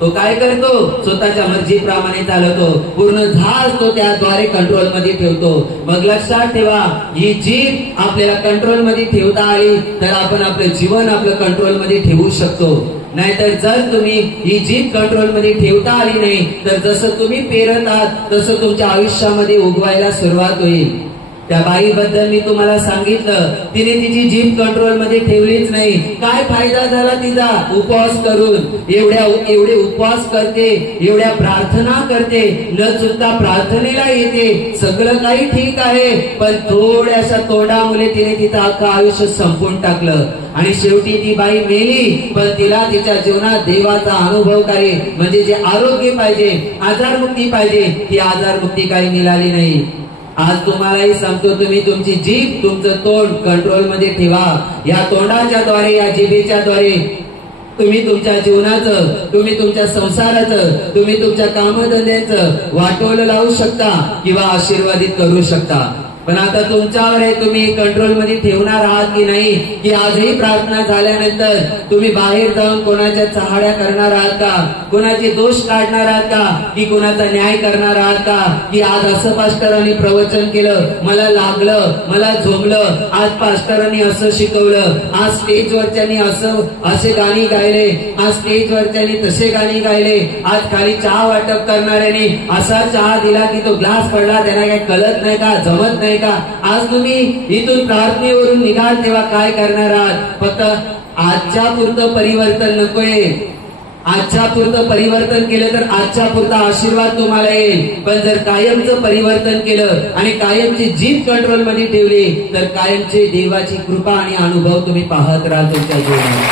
तो काय करतो, स्वतःच्या मर्जीप्रमाणे चालवतो. पूर्ण जहाज तो त्याद्वारे कंट्रोल मध्ये ठेवतो. मग लक्षात ठेवा, ही जीभ आपल्याला कंट्रोल मध्ये ठेवता आली तर आपण आपलं जीवन आपलं कंट्रोल मध्ये ठेवू शकतो. नाहीतर जर तुम्ही ही जीभ कंट्रोल मध्ये ठेवता आली नाही तर जसं तुम्ही पेरत आहात तसं तुमच्या आयुष्यामध्ये उगवायला सुरुवात होईल. त्या बाईबद्दल मी तुम्हाला सांगितलं, तिने तिची जीभ कंट्रोल मध्ये ठेवलीच नाही. काय फायदा झाला तिचा उपवास करून? एवढे उपवास करते, एवढ्या प्रार्थना करते, न चुकता प्रार्थनेला येते, सगळं काही ठीक आहे, पण थोड्याशा तोंडामुळे तिने तिचं अख्खं आयुष्य संपून टाकलं आणि शेवटी ती बाई मेली. पण तिला तिच्या जीवनात देवाचा अनुभवकारी म्हणजे जे आरोग्य पाहिजे, आजारमुक्ती पाहिजे, ती आजारमुक्ती काही मिळाली नाही. आज तुम्हालाही सांगतो, तुम्ही तुमची जीभ, तुमचं तोंड कंट्रोल मध्ये ठेवा. या तोंडाच्या द्वारे, या जिभेच्या द्वारे तुम्ही तुमच्या जीवनाचं, तुम्ही तुमच्या संसाराचं, तुम्ही तुमच्या कामधंद्याचं वाटोळं लावू शकता किंवा आशीर्वादित करू शकता. पण आता तुमच्यावर आहे, तुम्ही कंट्रोल मध्ये ठेवणार आहात की नाही, की आजही प्रार्थना झाल्यानंतर तुम्ही बाहेर जाऊन कोणाच्या चहाड्या करणार आहात का, कोणाचे दोष काढणार आहात का, की कोणाचा न्याय करणार आहात का, की आज असं पास्टरांनी प्रवचन केलं, मला लागलं, मला झोमलं, आज पास्टरांनी असं शिकवलं, आज स्टेजवरच्यांनी असे गाणी गायले, आज स्टेजवरच्यांनी तसे गाणी गायले, आज खाली चहा वाटप करणाऱ्याने असा चहा दिला की तो ग्लास पडला, त्यांना काही कळत नाही का, जमत नाही का. आज तुम्ही इथून प्रार्थनेवरून निघाल तेव्हा काय करणार आहात? फक्त आजच्या पुरतं परिवर्तन नकोय, आजच्या पुरतं परिवर्तन केलं तर आजच्या पुरता आशीर्वाद तुम्हाला येईल, पण जर कायमचं परिवर्तन केलं आणि कायमची जीभ कंट्रोल मध्ये ठेवली तर कायमचे देवाची कृपा आणि अनुभव तुम्ही पाहत राहाल तुमच्या जीवनात.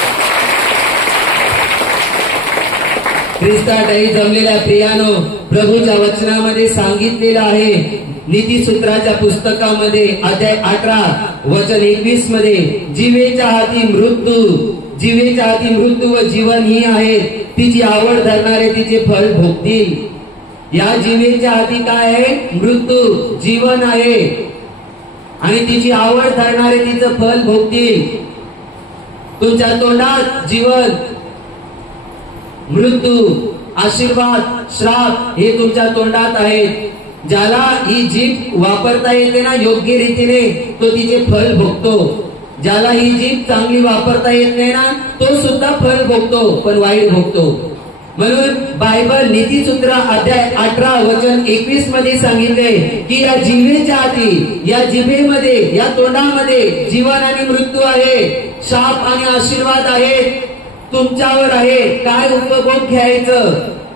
ख्रिस्तातही जमलेल्या प्रियानो, प्रभूच्या वचनामध्ये सांगितलेलं आहे, नीतिसूत्राच्या पुस्तकामध्ये अध्याय 18 वचन 21 मध्ये, जीवेच्या हाती मृत्यू व जीवन ही आहे, तिची आवड धरणारे तिचे फळ भोगतील. या जीवेच्या हाती काय आहे? मृत्यू, जीवन आहे, आणि तिची आवड धरणारे तिचं फळ भोगतील. तुमच्या तोंडात जीवन, मृत्यू, आशीर्वाद, श्राप हे तुमच्या तोंडात आहेत. ज्याला ही जीभ वापरता येते ना योग्य रीतीने, तो तिचे फळ भोगतो. ज्याला ही जीभ चांगली वापरता येत नाही ना, तो सुद्धा फळ भोगतो, पण वाईट भोगतो. म्हणून बायबल नीतिसूत्र अध्याय 18 वचन 21 मध्ये सांगितले की या जीवेच्या हाती, या जिभेमध्ये, या तोंडामध्ये जीवन आणि मृत्यू आहे, शाप आणि आशीर्वाद आहे. तुमच्यावर आहे काय उपभोग घ्यायचं,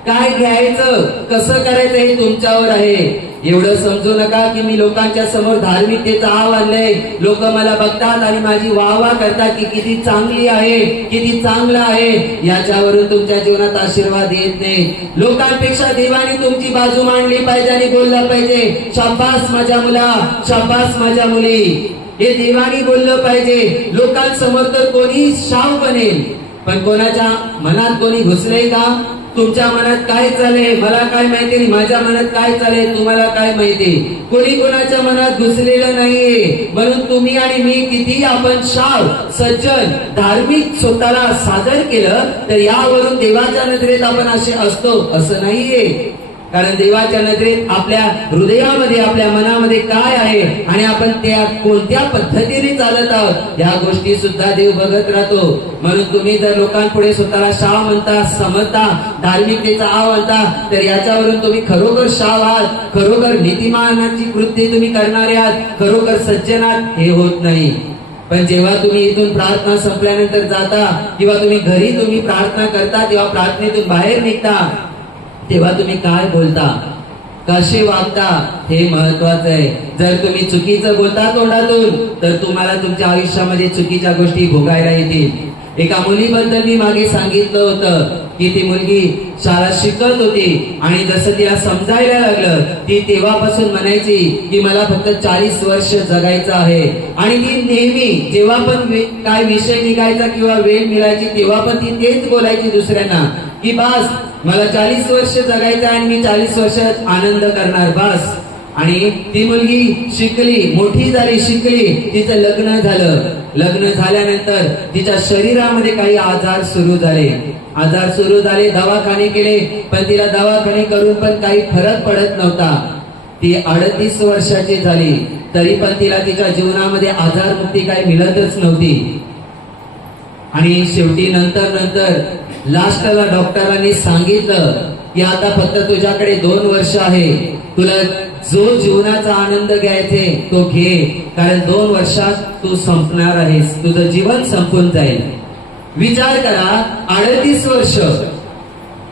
काय घ्यायचं, कसं करायचं हे तुमच्यावर आहे. एवढं समजू नका की मी लोकांच्या समोर धार्मिकतेचं आव आणलंय, लोक मला बघतात आणि माझी वाहवा करतात की किती चांगली आहे, किती चांगलं आहे. याच्यावरून तुमच्या जीवनात आशीर्वाद येत नाही. लोकांपेक्षा देवाने तुमची बाजू मांडली पाहिजे आणि बोललं पाहिजे, शाबास माझ्या मुला, शाबास माझ्या मुली, हे देवाने बोललं पाहिजे. लोकांसमोर तर कोणी शाव बनेल, पण कोणाच्या मनात कोणी घुसलंय का? तुमच्या मनात काय चाललंय मला काय माहिती नाही, माझ्या मनात काय चाललंय तुम्हाला काय माहिती? कोणी कोणाच्या मनात घुसलेलं नाहीये. म्हणून तुम्ही आणि मी किती आपण शाव, सज्जन, धार्मिक स्वतःला सादर केलं तर यावरून देवाच्या नजरेत आपण असे असतो असं नाहीये. कारण देवाच्या नजरेत आपल्या हृदयामध्ये, आपल्या मनामध्ये काय आहे आणि आपण त्या कोणत्या पद्धतीने चालत आहोत या गोष्टी सुद्धा देव बघत राहतो. म्हणून तुम्ही जर लोकांपुढे स्वतःला शाव म्हणता, समजता, धार्मिकतेचा आव म्हणता, तर याच्यावरून तुम्ही खरोखर शाव आहात, खरोखर नीतिमानाची कृती तुम्ही करणारे आहात, खरोखर सज्जन आहात हे होत नाही. पण जेव्हा तुम्ही इथून प्रार्थना संपल्यानंतर जाता किंवा तुम्ही घरी तुम्ही प्रार्थना करता, तेव्हा प्रार्थनेतून बाहेर निघता, तेव्हा तुम्ही काय बोलता, कसे वागता हे महत्वाचं आहे. जर तुम्ही चुकीचं बोलता तोंडातून तर तुम्हाला तुमच्या आयुष्यामध्ये चुकीच्या गोष्टी भोगायला येतील. एका मुलीबद्दल मी मागे सांगितलं होतं की ती मुलगी शाळा शिकत होती आणि जसं तिला समजायला लागलं ती तेव्हापासून म्हणायची की मला फक्त 40 वर्ष जगायचं आहे. आणि ती नेहमी जेव्हा पण काय विषय निघायचा किंवा वेळ मिळायची तेव्हा पण ती तेच बोलायची दुसऱ्यांना की बस मला 40 वर्ष जगायचं आणि मी 40 वर्षात आनंद करणार बस. आणि ती मुलगी शिकली, मोठी झाली, शिकली, तिचं लग्न झालं. लग्न झाल्यानंतर तिच्या शरीरामध्ये काही आजार सुरू झाले, दवाखाने केले, पण तिला दवाखाने करून पण काही फरक पडत नव्हता. ती 38 वर्षाची झाली तरी पण तिला तिच्या जीवनामध्ये आजारमुक्ती काही मिळतच नव्हती. आणि शेवटी नंतर लास्टला डॉक्टरांनी सांगितलं की आता फक्त तुझ्याकडे 2 वर्ष आहे, तुला जो जीवनाचा आनंद घ्यायचे तो घे, कारण 2 वर्षात तू संपणार आहेस, तुझं जीवन संपून जाईल. विचार करा, 38 वर्ष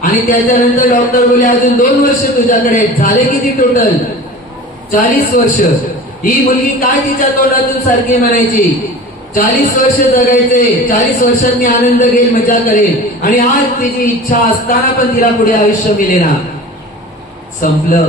आणि त्याच्यानंतर डॉक्टर बोलले अजून 2 वर्ष तुझ्याकडे, झाले किती टोटल? 40 वर्ष. ही मुलगी काय तिच्या तोंडातून सारखी म्हणायची 40 वर्ष जगायचे, 40 वर्षांनी आनंद घेईल, मजा करेल. आणि आज तिची इच्छा असताना पण तिला पुढे आयुष्य मिळेना, संपलं.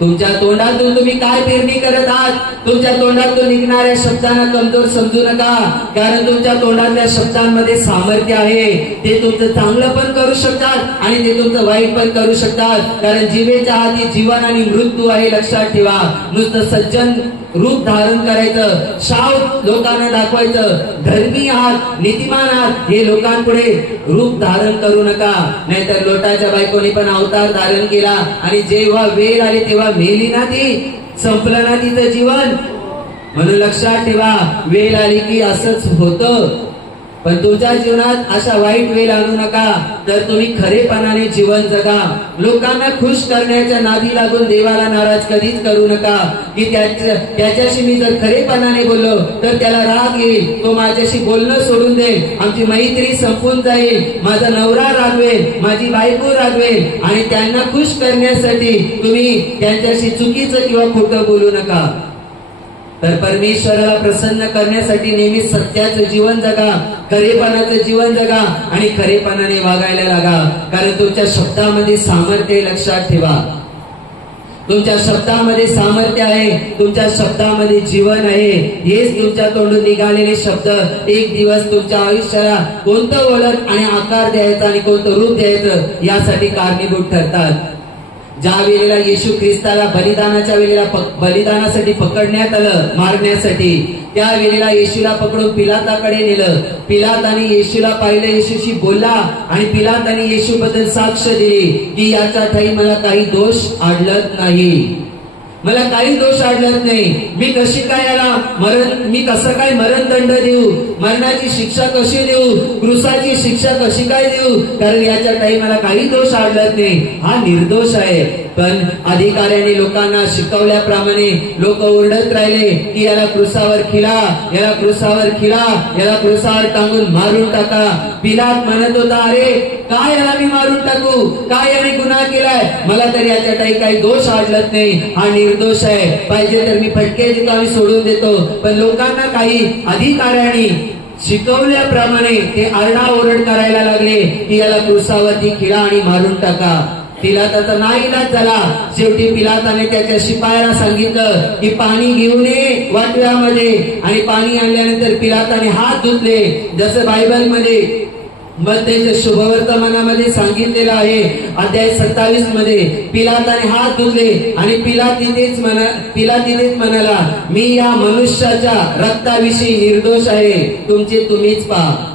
तुमच्या तोंडातून तुम्ही काय पेरणी करत आहात? तुमच्या तोंडातून निघणाऱ्या शब्दांना कमजोर समजू नका, कारण तुमच्या तोंडातल्या शब्दांमध्ये सामर्थ्य आहे. ते तुमचं चांगलं पण करू शकतात आणि ते तुमचं वाईट पण करू शकतात, कारण जीवेच्या हाती जीवन आणि मृत्यू आहे, लक्षात ठेवा. नुसतं सज्जन रूप धारण करायचं, शाव लोकांना दाखवायचं, धर्मी आहात, नीतिमान आहात हे लोकांपुढे रूप धारण करू नका. नाहीतर लोटाच्या बायकोने पण अवतार धारण केला आणि जेव्हा वेळ आली तेव्हा मेली ना ती, संपलं ना तिचं जीवन. म्हणून लक्षात ठेवा, वेळ आली की असंच होतं. पण तुमच्या जीवनात अशा वाईट वेळ आणू नका, तर तुम्ही खरेपणाने जीवन जगा. लोकांना खुश करण्याच्या नादी लागून देवाला नाराज कधीच करू नका, की त्याच्याशी मी जर खरेपणाने बोललो तर त्याला राग येईल, तो माझ्याशी बोलणं सोडून देईल, आमची मैत्री संपून जाईल, माझा नवरा रागवेल, माझी बायको रागवेल. आणि त्यांना खुश करण्यासाठी तुम्ही त्यांच्याशी चुकीचं किंवा खोटं बोलू नका. तर परमेश्वराला प्रसन्न करण्यासाठी नेहमी सत्याचं जीवन जगा, खरेपणाचं जीवन जगा आणि खरेपणाने वागायला लागा. कारण तुमच्या शब्दामध्ये सामर्थ्य, लक्षात ठेवा. तुमच्या शब्दामध्ये सामर्थ्य आहे, तुमच्या शब्दामध्ये जीवन आहे. हेच तुमच्या तोंडून निघालेले शब्द एक दिवस तुमच्या आयुष्याला कोणतं ओळख आणि आकार द्यायचा आणि कोणतं रूप द्यायचं यासाठी कारणीभूत ठरतात. ज्या वेळेला येशू ख्रिस्ताला बलिदानाच्या वेळेला बलिदानासाठी पकडण्यात आलं, मारण्यासाठी, त्या वेळेला येशूला पकडून पिलाताकडे नेलं. पिलाताने येशूला पाहिलं, येशूशी बोलला आणि पिलाताने येशूबद्दल साक्ष दिली की याच्या ठाई मला काही दोष आढळत नाही, मला काही दोष आढळत नाही. मी कशी काय याला मी कसं काय मरणदंड देऊ, मरणाची शिक्षा कशी देऊ, क्रूसाची शिक्षा कशी काय देऊ, कारण याच्या काही मला काही दोष आढळत नाही, हा निर्दोष आहे. पण अधिकाऱ्याने लोकांना शिकवल्याप्रमाणे लोक ओरडत राहिले की याला क्रूसावर खिला, याला क्रूसावर खिला, याला क्रूसावर टांगून मारून टाका. पिलात म्हणत होता, अरे काय याला मी मारून टाकू, काय याने गुन्हा केलाय, मला तर याच्या काही दोष आढळत नाही, हा निर्दोष आहे, पाहिजे तर मी फटके देतो आणि सोडून देतो. पण लोकांना काही अधिकाऱ्यांनी शिकवल्याप्रमाणे ते आरडाओरड करायला लागले की याला क्रूसावरती खिळा आणि मारून टाका. पिलाताचा नाईलाज झाला. शेवटी पिलाताने त्याच्या शिपायाला सांगितलं की पाणी घेऊन ये वाटव्यामध्ये, आणि पाणी आणल्यानंतर पिलाताने हात धुतले. जसं बायबलमध्ये मत्तेच्या शुभवर्तमानामध्ये सांगितलेलं आहे, अध्याय 27 मध्ये पिलाताने हात धुतले आणि पिलात तिथेच म्हणाला, मी या मनुष्याच्या रक्ताविषयी निर्दोष आहे, तुमचे तुम्हीच पहा.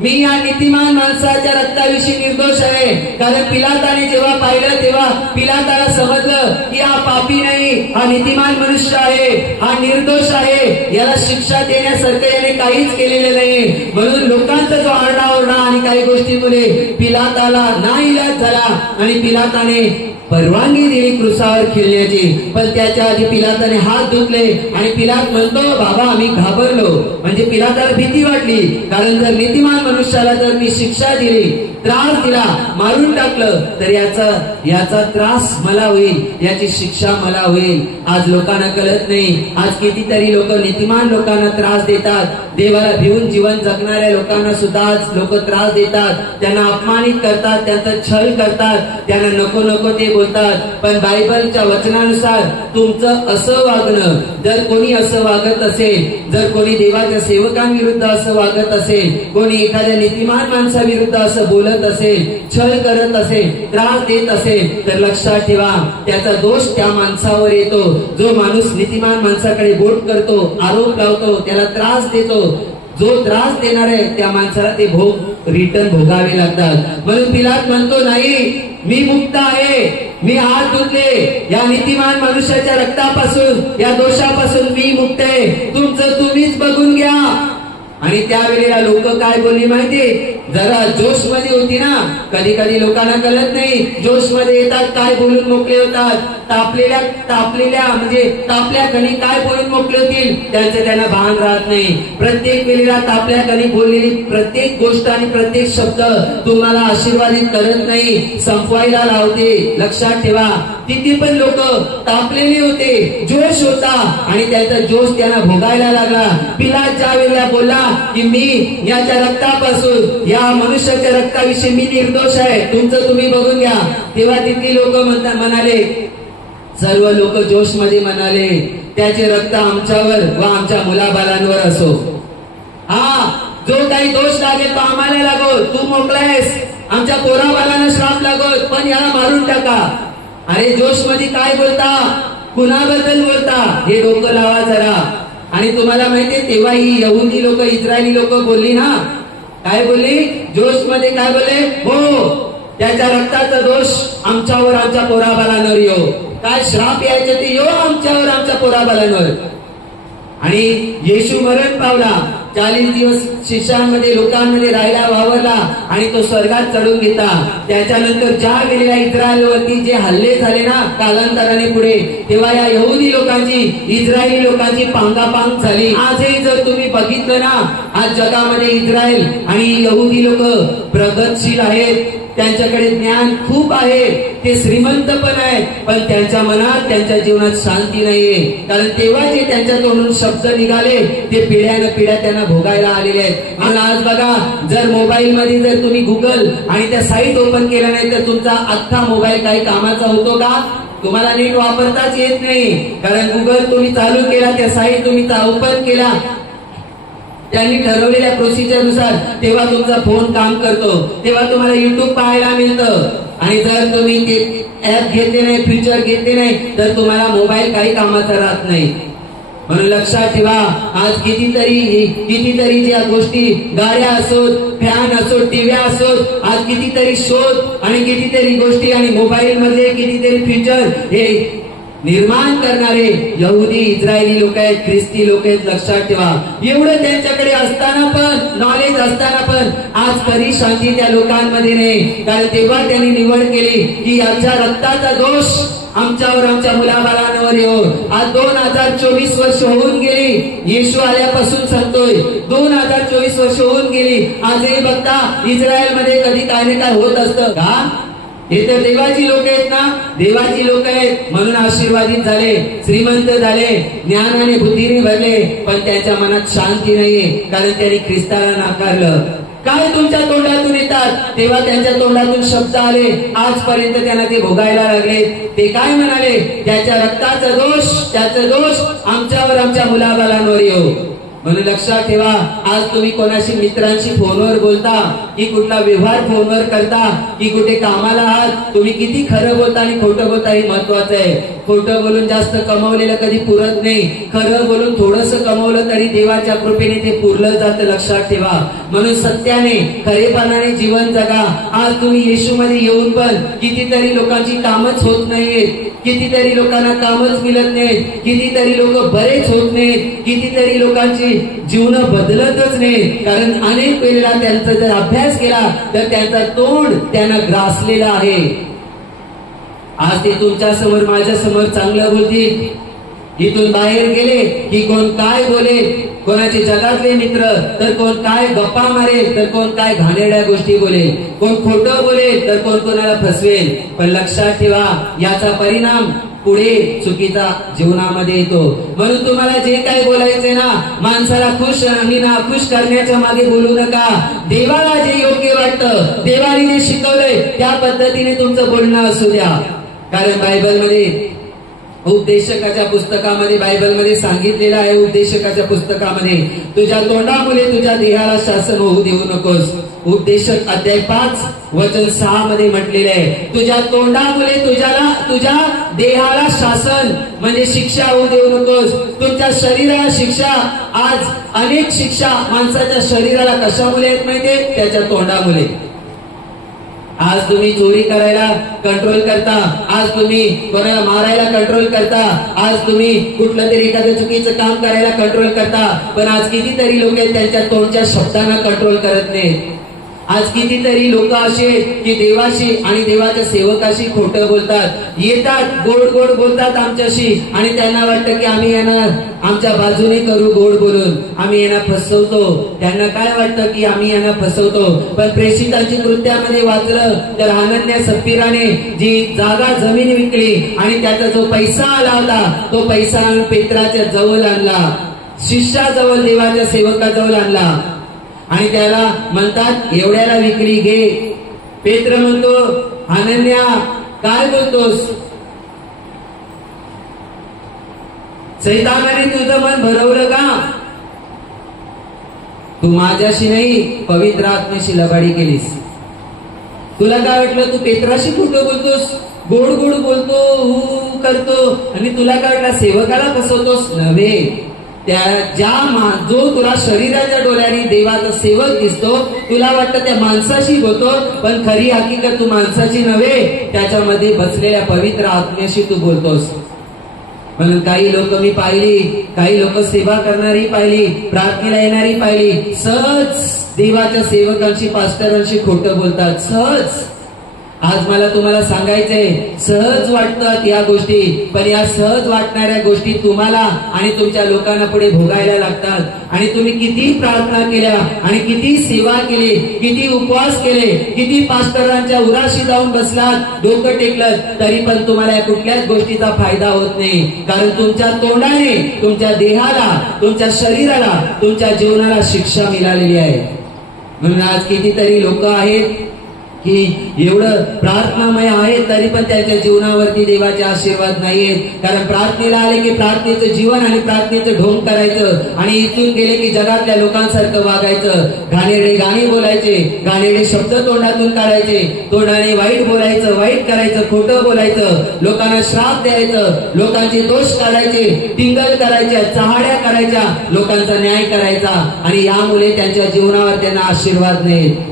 मी या नीतिमान माणसाच्या रक्ताविषयी निर्दोष आहे. कारण पिलाताने जेव्हा पाहिलं तेव्हा पिलाताला समजलं की हा पापी नाही, हा नीतिमान मनुष्य आहे, हा निर्दोष आहे, याला शिक्षा देण्यासारखं याने काहीच केलेलं नाही. म्हणून लोकांचा जो आरडाओरडा आणि काही गोष्टीमुळे पिलाताला नाईलाज झाला आणि पिलाताने परवानगी दिली क्रूसावर खिळण्याची. पण त्याच्या आधी पिलाताने हात धुतले आणि पिलात म्हणतो, बाबा आम्ही घाबरलो. म्हणजे पिलाताला भीती वाटली, कारण जर नीतिमान मनुष्याला जर मी शिक्षा दिली, त्रास दिला, मारून टाकलं, तर याचा त्रास मला होईल, याची शिक्षा मला होईल. आज लोकांना कळत नाही. आज कितीतरी लोक नीतिमान लोकांना त्रास देतात, देवाला भिवून जीवन जगणाऱ्या लोकांना सुद्धा आज लोक त्रास देतात, त्यांना अपमानित करतात, त्यांचा छळ करतात, त्यांना नको नको ते बोलतात. पण बायबलच्या वचनानुसार तुमचं असं वागणं, जर कोणी असं वागत असेल, जर कोणी देवाच्या सेवकांविरुद्ध असं वागत असेल, कोणी एखाद्या नीतिमान माणसाविरुद्ध असं बोलत असेल, छळ करत असेल, त्रास देत असेल, तर लक्षात ठेवा त्याचा दोष त्या माणसावर येतो. जो माणूस नीतिमान माणसाकडे बोट करतो, आरोप लावतो, त्याला त्रास देतो, जो त्रास देणार आहे त्या माणसाला ते रिटर्न भोगावे लागतात. म्हणून पिलात म्हणतो, नाही मी मुक्त आहे, मी हात धुतले, या नीतिमान मनुष्याच्या रक्तापासून, या दोषापासून मी मुक्त आहे, तुमचं तुम्हीच बघून घ्या. आणि त्यावेळेला लोक काय बोलली माहिती, जरा जोश मध्ये होती ना, कधी कधी लोकांना कळत नाही, जोश मध्ये येतात, काय बोलून मोकळे होतात, तापलेल्या म्हणजे तापल्या कणी काय बोलून मोकळे होतील त्यांचं त्यांना भान राहत नाही. प्रत्येक वेळेला तापल्या कणी बोललेली प्रत्येक गोष्ट आणि प्रत्येक शब्द तुम्हाला आशीर्वादित करत नाही, संपवायला लावते. लक्षात ठेवा, तिथे पण लोक तापलेले होते, जोश होता आणि त्याचा जोश त्यांना भोगायला लागला. पिलात ज्या वेळेला बोलला की मी याच्या रक्तापासून, या मनुष्याच्या रक्ताविषयी मी निर्दोष आहे, तुमचं तुम्ही बघून घ्या, तेव्हा तिथली लोक म्हणाले, सर्व लोक जोश मध्ये म्हणाले, त्याचे रक्त आमच्यावर व आमच्या मुलाबाळांवर असो, हा जो काही दोष लागेल तो आम्हाला लागो, तू मोकळायस, आमच्या पोराबाळांना श्राप लागो, पण याला मारून टाका. अरे जोश मध्ये काय बोलता, कुणाबद्दल बोलता, हे डोकं लावा जरा. आणि तुम्हाला माहितीये तेव्हा ही यहुदी लोक, इस्रायली लोक बोलली ना, काय बोलली, जोश मध्ये काय बोलले, हो त्याच्या रक्ताचा दोष आमच्यावर, आमच्या पोराबाळांवर येऊ, काय श्राप यायचे ते येऊ आमच्यावर, आमच्या पोराबाळांवर. आणि येशू मरण पावला, 40 दिवस शिष्यांमध्ये लोकांमध्ये राहिला वावरला आणि तो स्वर्गात चढून घेतला. त्याच्यानंतर ज्या वेळेला इस्रायलवरती जे हल्ले झाले ना कालांतराने पुढे, तेव्हा या यहुदी लोकांची इस्रायली लोकांची पांगापांग झाली. आजही जर तुम्ही बघितलं ना, आज जगामध्ये इस्रायल आणि यहुदी लोक प्रगतशील आहेत, त्यांच्याकडे ज्ञान खूप आहे, ते श्रीमंत पण आहे, पण त्यांच्या मनात त्यांच्या जीवनात शांती नाहीये. कारण तेव्हा जे त्यांच्या तोंडून शब्द निघाले ते पिढ्यानं पिढ्या त्यांना भोगायला आलेले आहेत. म्हणून आज बघा, जर मोबाईल मध्ये जर तुम्ही गुगल आणि त्या साईट ओपन केल्या नाही तर तुमचा अख्खा मोबाईल काही कामाचा होतो का? तुम्हाला नीट वापरताच येत नाही. कारण गुगल तुम्ही चालू केला, त्या साईट तुम्ही ओपन केला त्यांनी ठरवलेल्या प्रोसिजरनुसार, तेव्हा तुमचा फोन काम करतो, तेव्हा तुम्हाला युट्यूब पाहायला मिळतं. आणि जर तुम्ही ते ऍप घेतले नाही, फीचर घेतले नाही तर तुम्हाला मोबाईल काही कामाचा राहत नाही. म्हणून लक्षात ठेवा, आज कितीतरी ज्या गोष्टी, गाड्या असोत, फॅन असोत, टीव्ही असोत, आज कितीतरी शोध आणि कितीतरी गोष्टी आणि मोबाईल मध्ये कितीतरी फीचर हे निर्माण करणारे यहुदी इस्रायली लोक आहेत, ख्रिस्ती लोक आहेत. लक्षात ठेवा, एवढं त्यांच्याकडे असताना पण, नॉलेज असताना पण आज खरी शांती त्या लोकांमध्ये नाही. कारण तेव्हा त्यांनी निवड केली की याच्या रक्ताचा दोष आमच्यावर, आमच्या मुलाबाळांवर येऊ. आज 2024 वर्ष होऊन गेली, येशू आल्यापासून सांगतोय 2024 वर्ष होऊन गेली. आजही बघता इस्रायल मध्ये कधी काय ना काय होत असतं का? हे तर देवाची लोक आहेत ना, देवाची लोक आहेत म्हणून आशीर्वादित झाले, श्रीमंत झाले, ज्ञानाने बुद्धीने भरले, पण त्यांच्या मनात शांती नाहीये. कारण त्यांनी ख्रिस्ताला नाकारलं. काय तुमच्या तोंडातून येतात तेव्हा त्यांच्या तोंडातून शब्द आले, आजपर्यंत त्यांना ते भोगायला लागले. ते काय म्हणाले? त्याच्या रक्ताचा दोष, त्याचा दोष आमच्यावर, आमच्या मुलाबाळांवर येऊ. म्हणून लक्षात ठेवा, आज तुम्ही कोणाशी मित्रांशी फोनवर बोलता की कुठला व्यवहार फोनवर करता की कुठे कामाला आहात, तुम्ही किती खरं बोलता आणि खोटं बोलता हे महत्वाचं आहे. खोटं बोलून जास्त कमवलेलं कधी पुरत नाही, खरं बोलून थोडस कमवलं तरी देवाच्या कृपेने ते पुरलं जातं. लक्षात ठेवा, म्हणून सत्याने, खरेपणाने जीवन जगा. आज तुम्ही येशूमध्ये येऊन पण कितीतरी लोकांची कामच होत नाहीयेत, कितीतरी लोकांना कामच मिळत नाहीत, कितीतरी लोक बरेच होत नाहीत, कितीतरी लोकांची जीवन बदलतच नाही. कारण अनेक वेळेला त्यांचा जर अभ्यास केला तर त्यांचा तोंड त्यांना ग्रासलेला आहे. आज ते तुमच्या समोर, माझ्या समोर चांगलं बोलतील, इथून बाहेर गेले की कोण काय बोलेल, कोणाचे जगातले मित्र तर कोण काय गप्पा मारेल, तर कोण काय घाणेरड्या गोष्टी बोलेल, कोण खोटं बोलेल तर कोण कोणाला फसवेल. पण लक्षात ठेवा, याचा परिणाम पुढे चुकीचा जीवनामध्ये येतो. म्हणून तुम्हाला जे काही बोलायचंय ना, माणसाला खुश आणि नाखुश करण्याच्या मागे बोलू नका. देवाला जे योग्य वाटतं, देवाने जे शिकवलंय त्या पद्धतीने तुमचं बोलणं असू द्या. कारण बायबलमध्ये, उपदेशकाच्या पुस्तकामध्ये, बायबलमध्ये सांगितलेलं आहे, उपदेशकाच्या पुस्तकामध्ये, तुझ्या तोंडामुळे तुझ्या देहाला शासन होऊ देऊ नकोस. उपदेशक अध्याय 5 वचन 6 मध्ये म्हटलेलं आहे, तुझ्या तोंडामुळे तुझ्या देहाला शासन म्हणजे शिक्षा होऊ देऊ नकोस. तुमच्या शरीराला शिक्षा, आज अनेक शिक्षा माणसाच्या शरीराला कशामुळे येत माहितीये? त्याच्या तोंडामुळे. आज तुम्ही चोरी करायला कंट्रोल करता, आज तुम्ही कोणाला मारायला कंट्रोल करता, आज तुम्ही कुठलं तरी एखादं चुकीचं काम करायला कंट्रोल करता. पण आज कितीतरी लोक त्यांच्या तोंडच्या शब्दांना कंट्रोल करत नाहीत. आज कितीतरी लोक असे की देवाशी आणि देवाच्या सेवकाशी खोटं बोलतात, येतात गोड गोड बोलतात आमच्याशी आणि त्यांना वाटतं की आम्ही यांना आमच्या बाजूने करू, गोड बोलून आम्ही यांना फसवतो. त्यांना काय वाटतं की आम्ही यांना फसवतो. पण प्रेषितांची कृत्यामध्ये वाचलं तर अनन्या सप्फिराने जी जागा जमीन विकली आणि त्याचा जो पैसा आला होता तो पैसा पेत्राच्या जवळ आणला, शिष्याजवळ, देवाच्या सेवकाजवळ आणला आणि त्याला म्हणतात एवढ्याला विक्री घे. पेत्र म्हणतो, अनन्या काय बोलतोस? सैतानाने तुझं मन भरवलं का? तू माझ्याशी नाही पवित्र आत्म्याशी लबाडी केलीस. तुला काय वाटलं? तू पेत्राशी खोटं बोलतोस, गोड गोड बोलतो, करतो आणि तुला काय वाटलं सेवकाला फसवतोस? नव्हे, जो तुला शरीराच्या डोळ्याने देवाचा सेवक दिसतो, तुला वाटतं त्या माणसाशी बोलतो, पण खरी हकीकत तू माणसाची नव्हे, त्याच्यामध्ये बसलेल्या पवित्र आत्म्याशी तू बोलतोस. म्हणून काही लोक मी पाहिली, काही लोक सेवा करणारी पाहिली, प्रार्थनेला येणारी पाहिली, सहज देवाच्या सेवकांशी पास्टरांशी खोटं बोलतात. सहज. आज मला तुम्हाला सांगायचंय, सहज वाटतात या गोष्टी, पण या सहज वाटणाऱ्या गोष्टी तुम्हाला आणि तुमच्या लोकांना पुढे भोगायला लागतात. आणि तुम्ही किती प्रार्थना केल्या आणि किती सेवा केली, किती उपवास केले, किती पास्टरांच्या उराशी जाऊन बसलात, डोकं टेकलं, तरी पण तुम्हाला या कुठल्याच गोष्टीचा फायदा होत नाही. कारण तुमच्या तोंडाने तुमच्या देहाला, तुमच्या शरीराला, तुमच्या जीवनाला शिक्षा मिळालेली आहे. म्हणून आज कितीतरी लोक आहेत की एवढं प्रार्थनामय आहे, तरी पण त्यांच्या जीवनावरती देवाचे आशीर्वाद नाहीयेत. कारण प्रार्थनेला आले की प्रार्थनेचं जीवन आणि प्रार्थनेचं ढोंग करायचं आणि इथून गेले की जगातल्या लोकांसारखं वागायचं, घाणेरडे गाणी बोलायचे, घाणेरडे शब्द तोंडातून काढायचे, तोंडाने वाईट बोलायचं, वाईट करायचं, खोटं बोलायचं, लोकांना श्राप द्यायचं, लोकांचे दोष काढायचे, टिंगल करायच्या, चहाड्या करायच्या, लोकांचा न्याय करायचा. आणि यामुळे त्यांच्या जीवनावर त्यांना आशीर्वाद नाहीत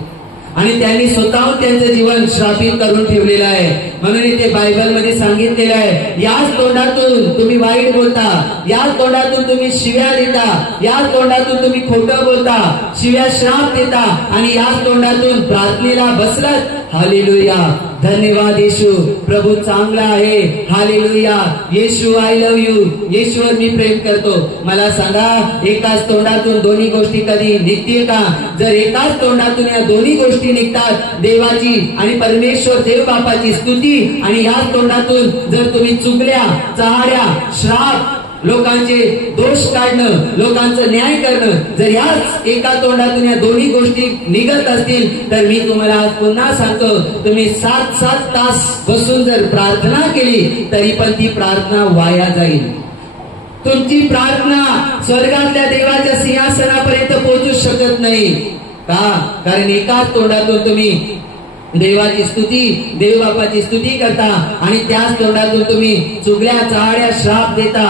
आणि त्यांनी स्वतःहून त्यांचं जीवन श्रापित करून ठेवलेलं आहे. म्हणून इथे बायबलमध्ये सांगितलेलं आहे, याच तोंडातून तुम्ही वाईट बोलता, याच तोंडातून तुम्ही शिव्या देता, याच तोंडातून तुम्ही खोटं बोलता, शिव्या श्राप देता आणि याच तोंडातून प्रार्थनेला बसलात. हालेलुया, धन्यवाद येशू, प्रभू चांगला आहे. Hallelujah, Yeshu I love you, येशूवर मी प्रेम करतो. मला सांगा, एकाच तोंडातून दोन्ही गोष्टी कधी निघतील का? जर एकाच तोंडातून या दोन्ही गोष्टी निघतात, देवाची आणि परमेश्वर देव बापाची स्तुती, आणि याच तोंडातून जर तुम्ही चुकल्या, चहाड्या, श्राप, लोकांचे दोष काढणं, लोकांचं न्याय करणं, जर याच एका तोंडातून या दोन्ही गोष्टी निघत असतील, तर मी तुम्हाला आज पुन्हा सांगतो, तुम्ही 7-7 तास बसून जर प्रार्थना केली तरी पण ती प्रार्थना वाया जाईल. तुमची प्रार्थना स्वर्गातल्या देवाच्या सिंहासनापर्यंत पोहोचू शकत नाही. का? कारण एकाच तोंडातून तुम्ही देवाची स्तुती, देव बापाची स्तुती करता आणि त्याच तोंडातून तुम्ही चुगल्या, चहाड्या, श्राप देता,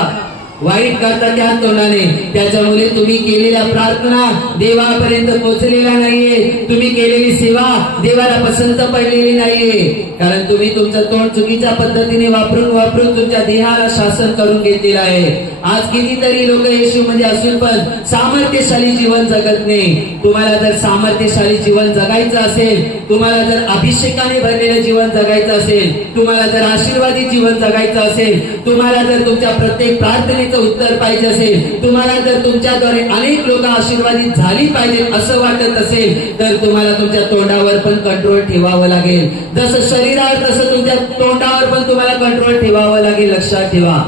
वाईट करता त्याच तोंडाने. त्याच्यामुळे तुम्ही केलेल्या प्रार्थना देवापर्यंत पोहोचलेल्या नाहीये, तुम्ही केलेली सेवा देवाला पसंत पडलेली नाहीये. कारण तुम्ही तुमचं तोंड चुकीच्या पद्धतीने वापरून तुमच्या देहाला शासन करून घेतलेलं आहे. आज कितीतरी लोक येशूमध्ये असून पण सामर्थ्यशाली जीवन जगत नाही. तुम्हाला जर सामर्थ्यशाली जीवन जगायचं असेल, तुम्हाला जर अभिषेकाने भरलेलं जीवन जगायचं असेल, तुम्हाला जर आशीर्वादी जीवन जगायचं असेल, तुम्हाला जर तुमच्या प्रत्येक प्रार्थनेचं उत्तर पाहिजे असेल, तुम्हाला जर तुमच्याद्वारे अनेक लोक आशीर्वादित झाली पाहिजेत असं वाटत असेल, तर तुम्हाला तुमच्या तोंडावर पण कंट्रोल ठेवावं लागेल. जसं शरीरावर तसं तुमच्या तोंडावर पण तुम्हाला कंट्रोल ठेवावं लागेल. लक्षात ठेवा,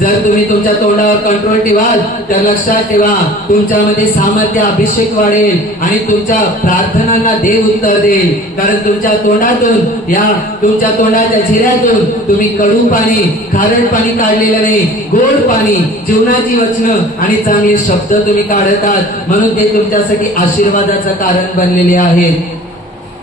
जर तुम्ही तुमच्या तोंडावर कंट्रोल ठेवाल तर लक्षात ठेवा, तुमच्यामध्ये सामर्थ्य, अभिषेक वाढेल आणि तुमच्या प्रार्थनांना देव उत्तर देईल. कारण तुमच्या तोंडातून, या तुमच्या तोंडाच्या झिऱ्यातून तुम्ही कडू पाणी, खारट पाणी काढलेलं नाही, गोड पाणी, जीवनाची वचनं आणि चांगले शब्द तुम्ही काढतात. म्हणून ते तुमच्यासाठी आशीर्वादाचं कारण बनलेले आहेत.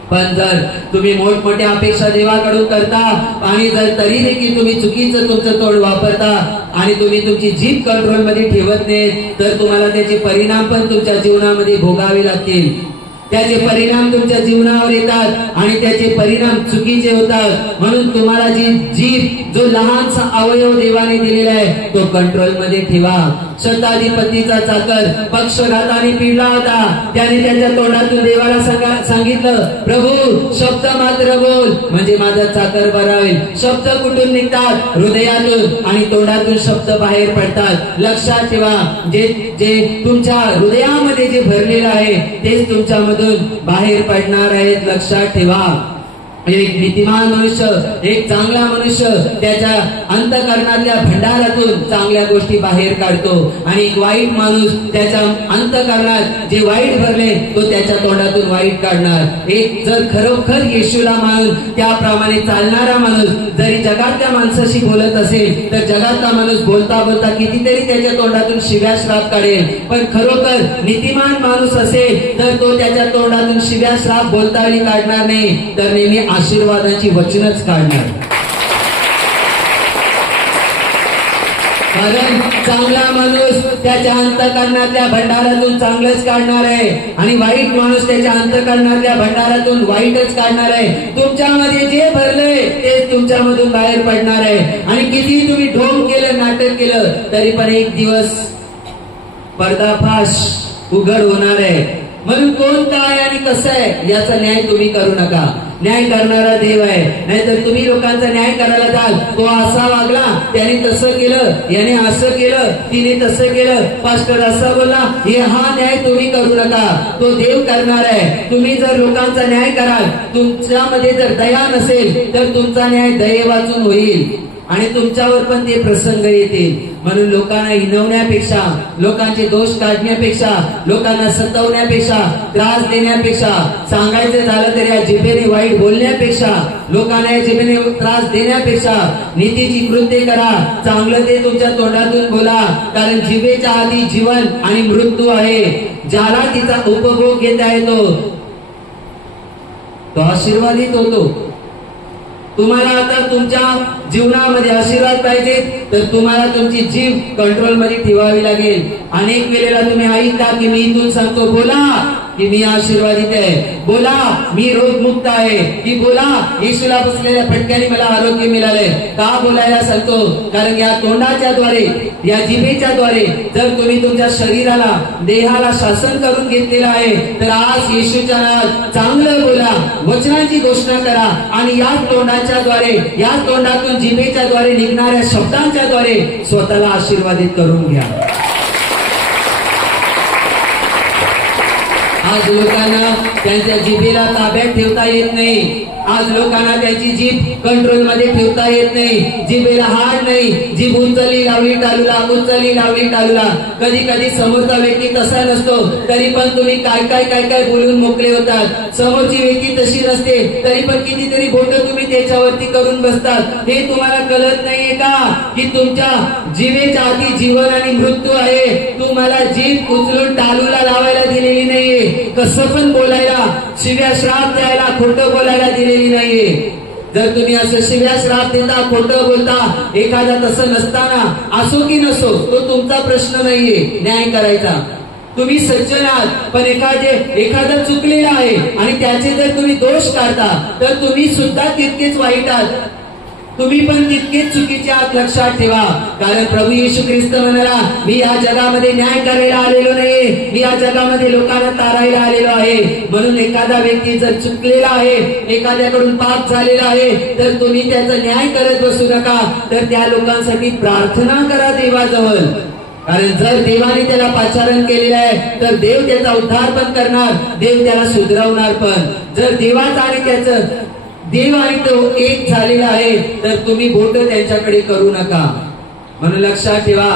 पण जर तुम्ही मोठमोठ्या अपेक्षा देवाकडून करता आणि जर तरी देखील तुम्ही चुकीचं तुमचं तोंड वापरता आणि तुम्ही तुमची जीभ कंट्रोल मध्ये ठेवत नाही, तर तुम्हाला त्याचे परिणाम पण तुमच्या जीवनामध्ये भोगावे लागतील. त्याचे परिणाम तुमच्या जीवनावर येतात आणि त्याचे परिणाम चुकीचे होतात. म्हणून तुम्हाला जी जीभ, जो लहानसा अवयव देवाने दिलेला आहे, तो कंट्रोल मध्ये ठेवा. शताधिपतीचा चाकर पक्षघाताने पिडला होता. त्याने त्याच्या तोंडातून देवाला सांगितलं, प्रभू शब्द मात्र बोल म्हणजे माझा चाकर बरा होईल. शब्द कुठून निघतात? हृदयातून, आणि तोंडातून शब्द बाहेर पडतात. लक्षात ठेवा, जे तुमच्या हृदयामध्ये जे भरलेलं आहे तेच तुमच्यामधून बाहेर पडणार आहेत. लक्षात ठेवा, एक नीतिमान मनुष्य, एक चांगला मनुष्य त्याच्या अंतःकरणातल्या भंडारातून चांगल्या गोष्टी बाहेर काढतो आणि एक वाईट माणूस त्याच्या अंतःकरणात जे वाईट भरले तो त्याच्या तोंडातून वाईट काढणार. एक जर खरोखर येशूला मानून त्याप्रमाणे चालणारा माणूस जरी जगातल्या माणसाशी बोलत असेल तर जगातला माणूस बोलता बोलता कितीतरी त्याच्या तोंडातून शिव्या श्राप काढेल. पण खरोखर नीतिमान माणूस असेल तर तो त्याच्या तोंडातून शिव्या श्राप बोलता वेळी काढणार नाही, तर नेहमी आशीर्वादाची वचनच काढणार. कारण चांगला माणूस त्याच्या अंतःकरणातल्या भंडारातून चांगलंच काढणार आहे आणि वाईट माणूस त्याच्या अंतःकरणातल्या भंडारातून वाईटच काढणार आहे. तुमच्यामध्ये जे भरलंय तेच तुमच्यामधून बाहेर पडणार आहे. आणि किती तुम्ही ढोंग केलं, नाटक केलं, तरी पण एक दिवस पर्दाफाश उघड होणार आहे. म्हणून कोण काय आणि कसं आहे याचा न्याय तुम्ही करू नका. न्याय करणारा देव आहे. नाहीतर तुम्ही लोकांचा न्याय करायला जाल, तो असा वागला, त्याने तसं केलं, याने असं केलं, तिने तसं केलं, पास्टर असा बोलला, हे हा न्याय तुम्ही करू नका. तो देव करणार आहे. तुम्ही जर लोकांचा न्याय कराल, तुमच्यामध्ये जर दया नसेल तर तुमचा न्याय दये वाचून होईल आणि तुमच्यावर पण ते प्रसंग येतील. म्हणून लोकांना हिनवण्यापेक्षा, लोकांचे दोष काढण्यापेक्षा, लोकांना सतवण्यापेक्षा, त्रास देण्यापेक्षा, सांगायचं झालं तर या जिभेने वाईट बोलण्यापेक्षा, लोकांना या जिभेने त्रास देण्यापेक्षा नीतीची कृत्य करा. चांगलं ते तुमच्या तोंडातून बोला. कारण जिभेच्या आधी जीवन आणि मृत्यू आहे. ज्याला तिचा उपभोग घेता येतो तो आशीर्वादित होतो. तुम्हाला आता तुमच्या जीवनामध्ये आशीर्वाद पाहिजे तर तुम्हाला तुमची जीभ कंट्रोल मध्ये ठेवावी लागेल. अनेक वेळेला तुम्ही ऐकता की मी इथून सांगतो, बोला की मी आशीर्वादित आहे, बोला मी रोगमुक्त आहे, की बोला येशूला बसलेल्या फटक्याने मला आरोग्य मिळालंय. का बोलायला सांगतो? कारण या तोंडाच्या द्वारे, या जिभेच्या द्वारे जर तुम्ही तुमच्या शरीराला, देहाला शासन करून घेतलेलं आहे तर आज येशूच्या नावात चांगलं बोला, वचनाची घोषणा करा आणि या तोंडाच्या द्वारे, या तोंडातून जिभेच्या द्वारे निघणाऱ्या शब्दांच्या द्वारे स्वतःला आशीर्वादित करून घ्या. आज लोकांना त्यांच्या जिभेला ताब्यात ठेवता येत नाही. आज लोकांना त्याची जीभ कंट्रोल मध्ये ठेवता येत नाही. जिभेला हाड नाही. जीभ उचलली लावली टालूला, उचलली लावली टालूला. कधी कधी समोरचा व्यक्ती तसा नसतो तरी पण तुम्ही काय काय काय काय बोलून मोकळे होतात. समोरची व्यक्ती तशी नसते तरी पण कितीतरी बोटं तुम्ही त्याच्यावरती करून बसतात. हे तुम्हाला कळत नाहीये का की तुमच्या जिभेच्या आधी जीवन आणि मृत्यू आहे. तुम्हाला जीभ उचलून टालूला लावायला दिलेली नाहीये. कसं पण बोलायला, शिव्या श्राप द्यायला, खोटं बोलायला दिलेली नाहीये. जर तुम्ही असं शिव्या श्राप देता, खोटं बोलता, एखादा तसं नसताना, असो की नसो तो तुमचा प्रश्न नाहीये न्याय करायचा. तुम्ही सज्जन आहात पण एखादा चुकलेला आहे आणि त्याचे जर तुम्ही दोष काढता तर तुम्ही सुद्धा तितकेच वाईट आहात. तुम्ही पण तितकेच चुकीचे आहात, लक्षात ठेवा. कारण प्रभू येशू ख्रिस्त म्हणाला, मी या जगामध्ये न्याय करायला आलेलो नाहीये, मी या जगामध्ये लोकांना तारायला आलेलो आहे. म्हणून एखादा व्यक्ती जर चुकलेला आहे, एखाद्याकडून पाप झालेला आहे तर तुम्ही त्याचा न्याय करत बसू नका. तर त्या लोकांसाठी प्रार्थना करा देवाजवळ. कारण जर देवाने त्याला पाचारण केलेलं आहे तर देव त्याचा उद्धार पण करणार, देव त्याला सुधरवणार पण. जर देवाचा आणि त्याचं देव आणि तो एक झालेला आहे तर तुम्ही बोट त्यांच्याकडे करू नका. म्हणून लक्षात ठेवा,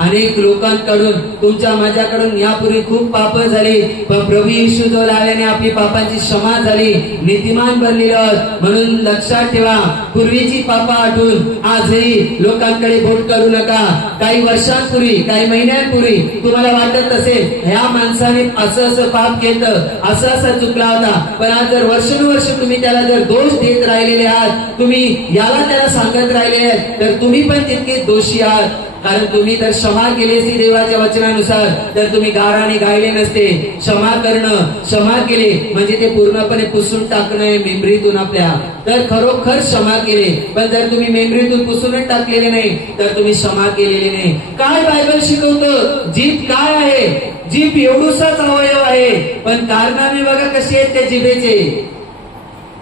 अनेक लोकांकडून, तुमच्या माझ्याकडून यापूर्वी खूप पाप झाली, पण प्रभू येशू जवळ आल्याने आपली पापांची क्षमा झाली, नीतिमान बनलेलं. म्हणून लक्षात ठेवा, पूर्वीची पाप आठवून आजही लोकांकडे बोट करू नका. काही वर्षांपूर्वी, काही महिन्यांपूर्वी तुम्हाला वाटत असेल ह्या माणसाने असं असं पाप केलं, असं असं चुकला होता, पण आज जर वर्षानुवर्ष तुम्ही त्याला जर दोष देत राहिलेले आहात, तुम्ही याला त्याला सांगत राहिले आहेत तर तुम्ही पण तितकेच दोषी आहात. कारण तुम्ही जर क्षमा केली असती देवाच्या वचनानुसार तर तुम्ही गाराने गायले नसते. क्षमा करणं, क्षमा केले म्हणजे ते पूर्णपणे पुसून टाकणं मेमरीतून आपल्या. तर खरोखर क्षमा केले, पण जर तुम्ही मेमरीतून पुसूनच टाकलेले नाही तर तुम्ही क्षमा केलेली नाही. काय बायबल शिकवतं? जीभ काय आहे? जीभ एवढूसाच अवयव आहे, पण कारनामे बघा कसे आहेत त्या जिभेचे.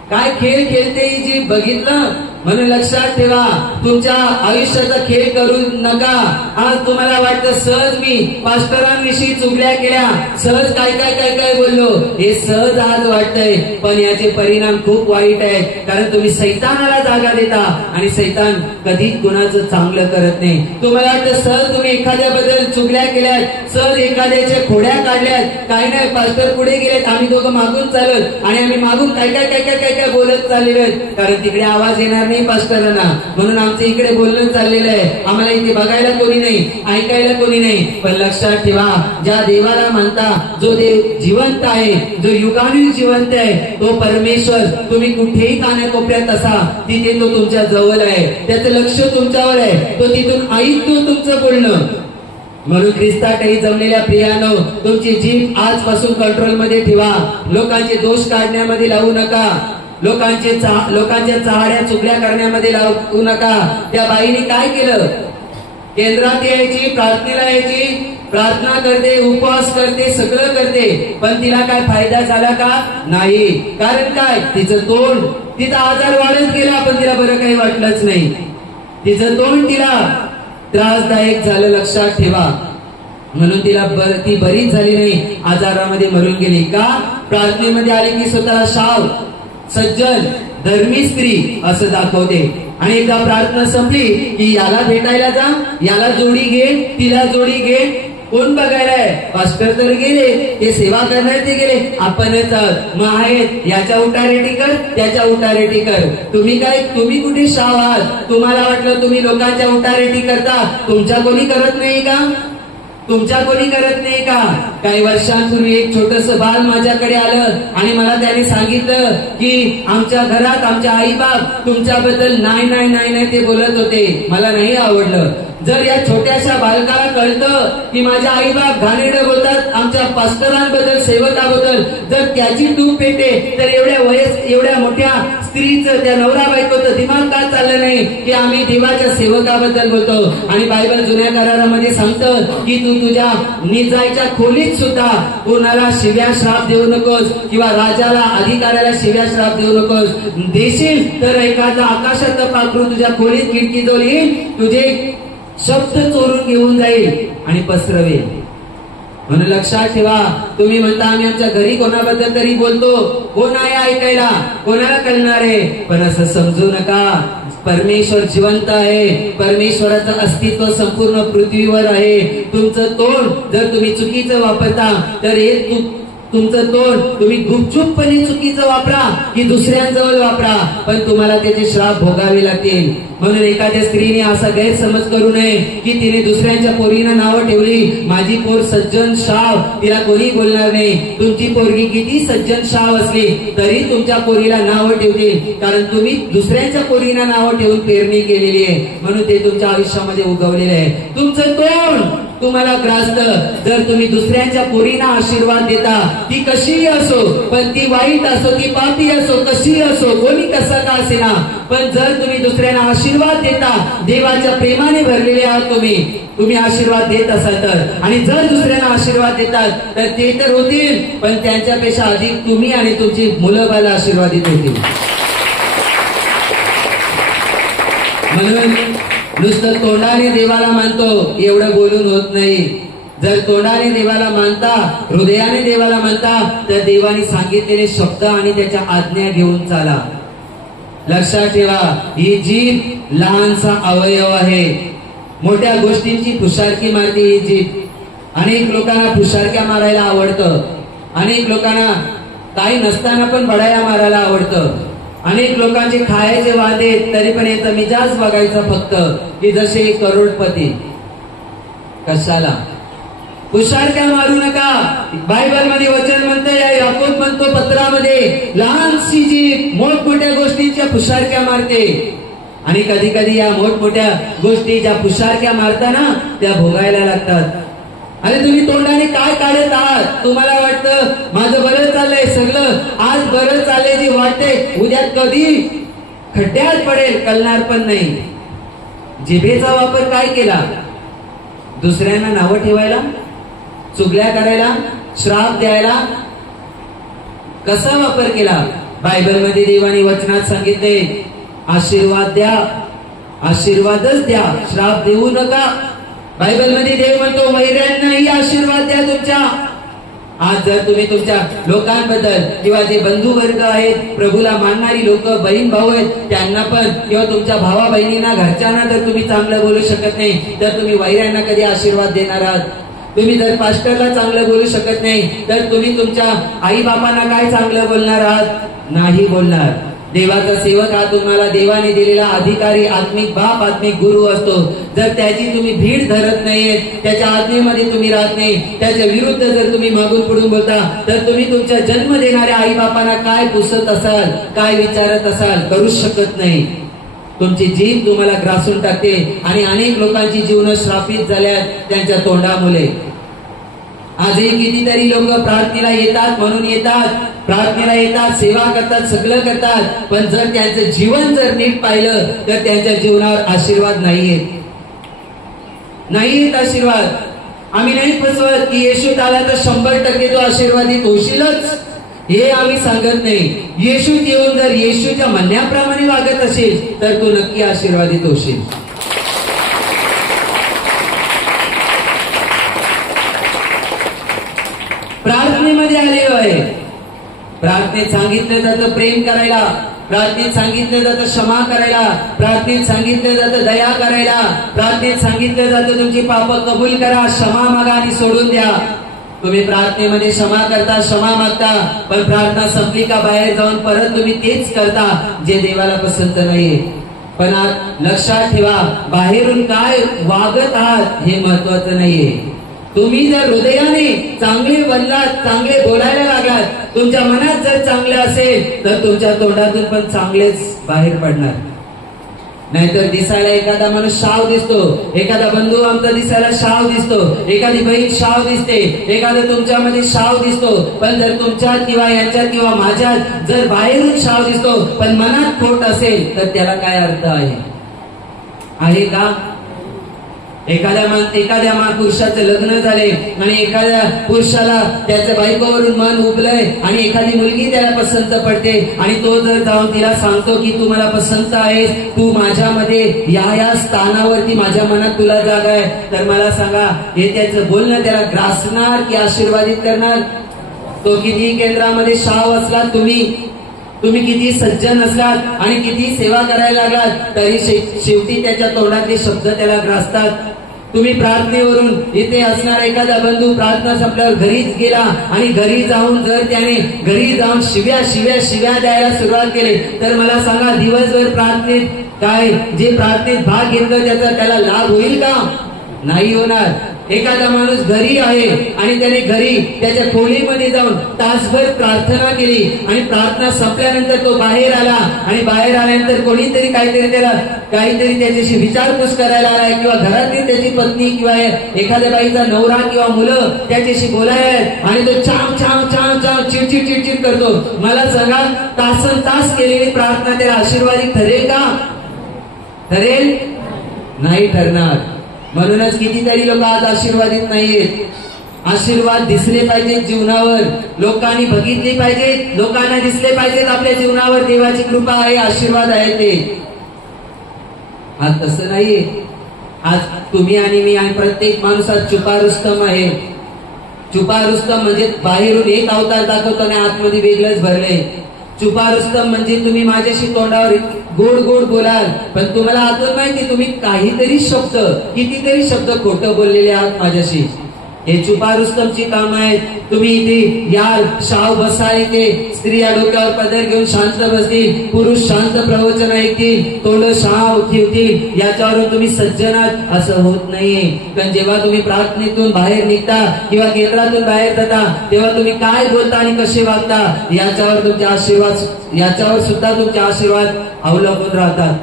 काय खेळ खेळते ही जीभ, बघितलं? म्हणून लक्षात ठेवा, तुमच्या आयुष्याचा खेळ करू नका. आज तुम्हाला वाटतं सहज मी पास्टरांविषयी चुगल्या केल्या, सहज काय काय काय काय बोललो, हे सहज आज वाटतंय, पण याचे परिणाम खूप वाईट आहेत. कारण तुम्ही सैतानाला जागा देता आणि सैतान कधीच कुणाचं चांगलं करत नाही. तुम्हाला वाटतं सहज तुम्ही एखाद्याबद्दल चुगल्या केल्यात, सहज एखाद्याच्या खोड्या काढल्यात, काय नाही पास्टर पुढे गेलेत, आम्ही दोघं मागून चालत आणि आम्ही मागून काय काय काय काय काय काय बोलत चाललेलो आहेत. कारण तिकडे आवाज येणार नाही पास्टरांना, म्हणून आमचं इकडे बोलणं चाललेलं आहे, आम्हाला इथे बघायला कोणी नाही, ऐकायला कोणी नाही. पण लक्षात ठेवा, ज्या देवाला मानता, जो देव जिवंत आहे, जो युगानुयुग जिवंत आहे, तो परमेश्वर तुम्ही कुठेही कानाकोपऱ्यात असा तिथे तो तुमच्या जवळ आहे, त्याचं लक्ष तुमच्यावर आहे, तो तिथून ऐकतो तुमचं बोलणं. म्हणून ख्रिस्तातही जमलेल्या प्रियानो, तुमची जीभ आजपासून कंट्रोल मध्ये ठेवा. लोकांचे दोष काढण्यामध्ये लावू नका, लोकांच्या चाहड्या चुगल्या करण्यामध्ये लावू नका. त्या बाईने काय केलं? केंद्रात यायची, प्रार्थनेला यायची, प्रार्थना करते, उपवास करते, सगळं करते, पण तिला काय फायदा झाला का? नाही. कारण काय? तिचं तोंड, तिचा आजार वाढत गेला, पण तिला बरं काही वाटलंच नाही. तिचं तोंड तिला त्रासदायक झालं, लक्षात ठेवा. म्हणून ती बरीच झाली नाही, आजारामध्ये मरून गेली. का? प्रार्थनेमध्ये आली की स्वतःला शाव, सज्जन, धर्मी स्त्री असं दाखवते. आणि एकदा प्रार्थना संपली की याला भेटायला जा, याला जोडी घे, तिला जोडी घे. कोण बघायलाय? पास्टर तर गेले, ते सेवा करणार ते गेले, आपणच मग आहेत याच्या उठारेटी कर, त्याच्या उठारेटी कर. तुम्ही कुठे शाव आहात? तुम्हाला वाटलं तुम्ही लोकांच्या उठारेटी करता, तुमच्या कोणी करत नाही का? तुमच्या कोणी करत नाही का? काही वर्षांपूर्वी एक छोटस बाल माझ्याकडे आलं आणि मला त्याने सांगितलं की आमच्या घरात आमच्या आई बाप तुमच्याबद्दल नाही नाही नाही नाही ते बोलत होते, मला नाही आवडलं. जर या छोट्याशा बालकाला कळतं की माझ्या आई बाप घाणेरडं बोलतात आमच्या पास्टरांबद्दल, सेवकाबद्दल, जर त्याची टूप पेटे, तर एवढ्या मोठ्या स्त्रीचं, त्या नवरा बायकोचं दिमाग का चाललं नाही की आम्ही देवाच्या सेवकाबद्दल बोलतो. आणि बायबल जुन्या करारामध्ये सांगतं की तू तुझ्या निजायच्या खोलीत सुद्धा कोणाला शिव्या श्राप देऊ नकोस, किंवा राजाला, अधिकाऱ्याला शिव्या श्राप देऊ नकोस. देशील तर एखादा आकाशात पाखरू तुझ्या खोलीत खिडकीजवळ येईल, तुझे शब्द चोरून घेऊन जाईल आणि पसरवेल. म्हणून लक्षात ठेवा, तुम्ही म्हणता आम्ही आमच्या घरी कोणाबद्दल तरी बोलतो, कोण आहे ऐकायला, कोणाला कळणार आहे? पण असं समजू नका, परमेश्वर जिवंत आहे, परमेश्वराचं अस्तित्व संपूर्ण पृथ्वीवर आहे. तुमचं तोंड जर तुम्ही चुकीचं वापरता, तर हे तुमचं तोंड तुम्ही गुपचूपपणे चुकीचं वापरा की दुसऱ्यांजवळ वापरा, पण तुम्हाला त्याचे श्राप भोगावे लागतील. म्हणून एखाद्या स्त्रीने असा गैरसमज करू नये की तिने दुसऱ्यांच्या पोरीनं नावं ठेवली, माझी पोर सज्जन शाव, तिला कोणी बोलणार नाही. तुमची पोरगी किती सज्जन शाव असली तरी तुमच्या पोरीला नावं ठेवतील, कारण तुम्ही दुसऱ्यांच्या पोरीना नावं ठेवून पेरणी केलेली आहे, म्हणून ते तुमच्या आयुष्यामध्ये उगवलेले आहे. तुमचं तोंड तुम्हाला ग्रासत. जर तुम्ही दुसऱ्यांच्या पोरीना आशीर्वाद देता, ती कशीही असो, पण ती वाईट असो, ती पापी असो, कशीही असो, कोणी कसा का असेना, पण जर तुम्ही दुसऱ्यांना आशीर्वाद देता, देवाच्या प्रेमाने भरलेले आहात तुम्ही आशीर्वाद देत असाल तर, आणि जर दुसऱ्यांना आशीर्वाद देतात तर ते तर होतील, पण त्यांच्यापेक्षा अधिक तुम्ही आणि तुमची मुलं बाळ आशीर्वादित होतील. म्हणून नुसतं तोंडाने देवाला मानतो एवढं बोलून होत नाही. जर तोंडाने देवाला मानता, हृदयाने देवाला मानता, तर देवाने सांगितलेले शब्द आणि त्याच्या आज्ञा घेऊन चाला. लक्षात ठेवा, ही जीभ लहानसा अवयव आहे. मोठ्या गोष्टींची फुशारकी मारते ही जीभ. अनेक लोकांना फुशारक्या मारायला आवडतं, अनेक लोकांना काही नसताना पण बडाया मारायला आवडतं, अनेक लोकांचे खायचे वादे, तरी पण याचा मिजाज बघायचा फक्त की जसे करोडपती. कशाला? फुशारक्या मारू नका. बायबल मध्ये वचन म्हणतं, याकोब म्हणतो पत्रामध्ये, लहानशी जीभ मोठमोठ्या गोष्टींच्या फुशारक्या मारते. आणि कधी कधी या मोठमोठ्या गोष्टी ज्या फुशारक्या मारताना त्या भोगायला लागतात. अरे तुम्ही तोंडाने काय काढत आहात? तुम्हाला वाटतं माझं बरं चाललंय, सगळं आज बरं चाललंय जे वाटतंय, उद्या कधी खड्ड्यात पडेल कळणार पण नाही. जिभेचा वापर काय केला? दुसऱ्यांना नावं ठेवायला, चुगल्या करायला, श्राप द्यायला. कसा वापर केला? बायबल मध्ये देवाने वचनात सांगितले, आशीर्वाद द्या, आशीर्वादच द्या, श्राप देऊ नका. बायबल मध्ये देव म्हणतो, वैऱ्यांनाही आशीर्वाद द्या तुमच्या. आज जर तुम्ही तुमच्या लोकांबद्दल किंवा जे बंधू वर्ग आहेत, प्रभूला मानणारी लोक, बहीण भाऊ आहेत, त्यांना पण, किंवा तुमच्या भावा बहिणींना, घरच्यांना जर तुम्ही चांगलं बोलू शकत नाही, तर तुम्ही वैऱ्यांना कधी आशीर्वाद देणार आहात? तुम्ही जर पास्टरला चांगलं बोलू शकत नाही, तर तुम्ही तुमच्या आई बापांना काय चांगलं बोलणार आहात? नाही बोलणार. देवाचा सेवक हा तुम्हाला देवाने दिलेला अधिकारी, आत्मिक बाप, आत्मिक गुरु असतो. जर त्याची तुम्ही भीड धरत नाहीये, त्याच्या आज्ञेमध्ये तुम्ही राहत नाही, त्याच्या विरुद्ध जर तुम्ही मागून पुढून बोलता, तर तुम्ही तुमच्या जन्म देणाऱ्या आई बापांना काय पुसत असाल, काय विचारत असाल, करूच शकत नाही. तुमची जीभ तुम्हाला ग्रासून टाकते आणि अनेक लोकांची जीवन श्रापित झाल्यात त्यांच्या तोंडामुळे. आजही कितीतरी लोक प्रार्थनेला येतात म्हणून येतात, प्रार्थनेला येतात, सेवा करतात, सगळं करतात, पण जर त्यांचं जीवन जर नीट पाहिलं तर त्यांच्या जीवनावर आशीर्वाद नाहीयेत, नाहीयेत आशीर्वाद. आम्ही नाही फसवत की येशूत आला तर 100% तो आशीर्वादित होशीलच, हे आम्ही सांगत नाही. येशूत येऊन जर येशूच्या म्हणण्याप्रमाणे वागत असेल तर तू नक्की आशीर्वादित होशील. प्रार्थनेमध्ये आलेलो आहे. प्रार्थनेत सांगितलं जातं प्रेम करायला, प्रार्थनेत सांगितलं जातं क्षमा करायला, प्रार्थनेत सांगितलं जातं दया करायला, प्रार्थनेत सांगितलं जातं तुमची पाप कबूल करा, क्षमा मागा आणि सोडून द्या. तुम्ही प्रार्थनेमध्ये क्षमा करता, क्षमा मागता, पण प्रार्थना संपली का बाहेर जाऊन परत तुम्ही तेच करता जे देवाला पसंत नाहीये. पण लक्षात ठेवा, बाहेरून काय वागत आहात हे महत्वाचं नाहीये. तुम्ही जर हृदयाने चांगले बनलात, चांगले बोलायला लागलात, तुमच्या मनात जर चांगलं असेल तर तुमच्या तोंडातून पण चांगलेच बाहेर पडणार. नाहीतर दिसायला एखादा माणूस शाव दिसतो, एखादा बंधू आमचा दिसायला शाव दिसतो, एखादी बहीण शाव दिसते, एखादा तुमच्यामध्ये शाव दिसतो, पण जर तुमच्यात किंवा यांच्यात किंवा माझ्यात जर बाहेरून शाव दिसतो पण मनात खोट असेल तर त्याला काय अर्थ आहे का? एखाद्या पुरुषाचं लग्न झाले आणि एखाद्या पुरुषाला त्याच्या बायकोवरून मन उबलय आणि एखादी मुलगी त्याला पसंत पडते आणि तो जर जाऊन तिला सांगतो की तू मला पसंत आहेस, तू माझ्यामध्ये या स्थानावरती माझ्या मनात तुला जागा आहे, तर मला सांगा हे त्याचं बोलणं त्याला ग्रासणार की आशीर्वादित करणार? तो किती केंद्रामध्ये शाव असला, तुम्ही किती सज्जन असलात आणि किती सेवा करायला लागलात तरी शेवटी त्याच्या तोंडातले शब्द त्याला ग्रासतात. तुम्ही प्रार्थनेवरून इथे असणारा एखादा बंधू प्रार्थना संपल्यावर घरीच गेला आणि घरी जाऊन जर त्याने घरी जाऊन शिव्या द्यायला सुरुवात केली तर मला सांगा दिवसभर प्रार्थनेत काय जे प्रार्थनेत भाग घेतला त्याला लाभ होईल का? नाही होणार. एखादा माणूस घरी आहे आणि त्याने घरी त्याच्या खोलीमध्ये जाऊन तासभर प्रार्थना केली आणि प्रार्थना संपल्यानंतर तो बाहेर आला आणि बाहेर आल्यानंतर कोणीतरी काहीतरी त्याच्याशी विचारपूस करायला आलाय किंवा घरातली त्याची पत्नी किंवा एखाद्या बाईचा नवरा किंवा मुलं त्याच्याशी बोलायला आणि तो चाम चाम चाम चाम चिडचिड करतो. मला सांगा तासन तास केलेली प्रार्थना त्याला आशीर्वादित ठरेल का? ठरेल? नाही ठरणार. म्हणूनच कितीतरी लोक आज आशीर्वादित नाहीयेत. आशीर्वाद दिसले पाहिजेत जीवनावर, लोकांनी बघितले पाहिजेत, लोकांना दिसले पाहिजेत आपल्या जीवनावर देवाची कृपा आहे, आशीर्वाद आहे ते. आज तसं नाहीये. आज तुम्ही आणि मी आणि प्रत्येक माणसात छुपा रुस्तम आहे. छुपा रुस्तम म्हणजे बाहेरून एक अवतार दाखवतो आणि आतमध्ये वेगळंच भरलंय. छुपा रुस्तम म्हणजे तुम्ही माझ्याशी तोंडावर गोड गोड बोलाल पण तुम्हाला आतून माहिती तुम्ही कितीतरी शब्द खोटं बोललेले आहात माझ्याशी. हे छुपा रुस्तमची काम आहेत. तुम्ही इथे याल, शाव बसा, इथे स्त्रिया डोक्यावर पदर घेऊन शांत बसतील, पुरुष शांत प्रवचन ऐकतील, तोंड शाव ठेवतील, याच्यावरून तुम्ही सज्जनात असं होत नाहीये. पण जेव्हा तुम्ही प्रार्थनेतून बाहेर निघता किंवा केंद्रातून बाहेर जाता तेव्हा तुम्ही काय बोलता आणि कसे वागता याच्यावर सुद्धा तुमचे आशीर्वाद अवलंबून राहतात.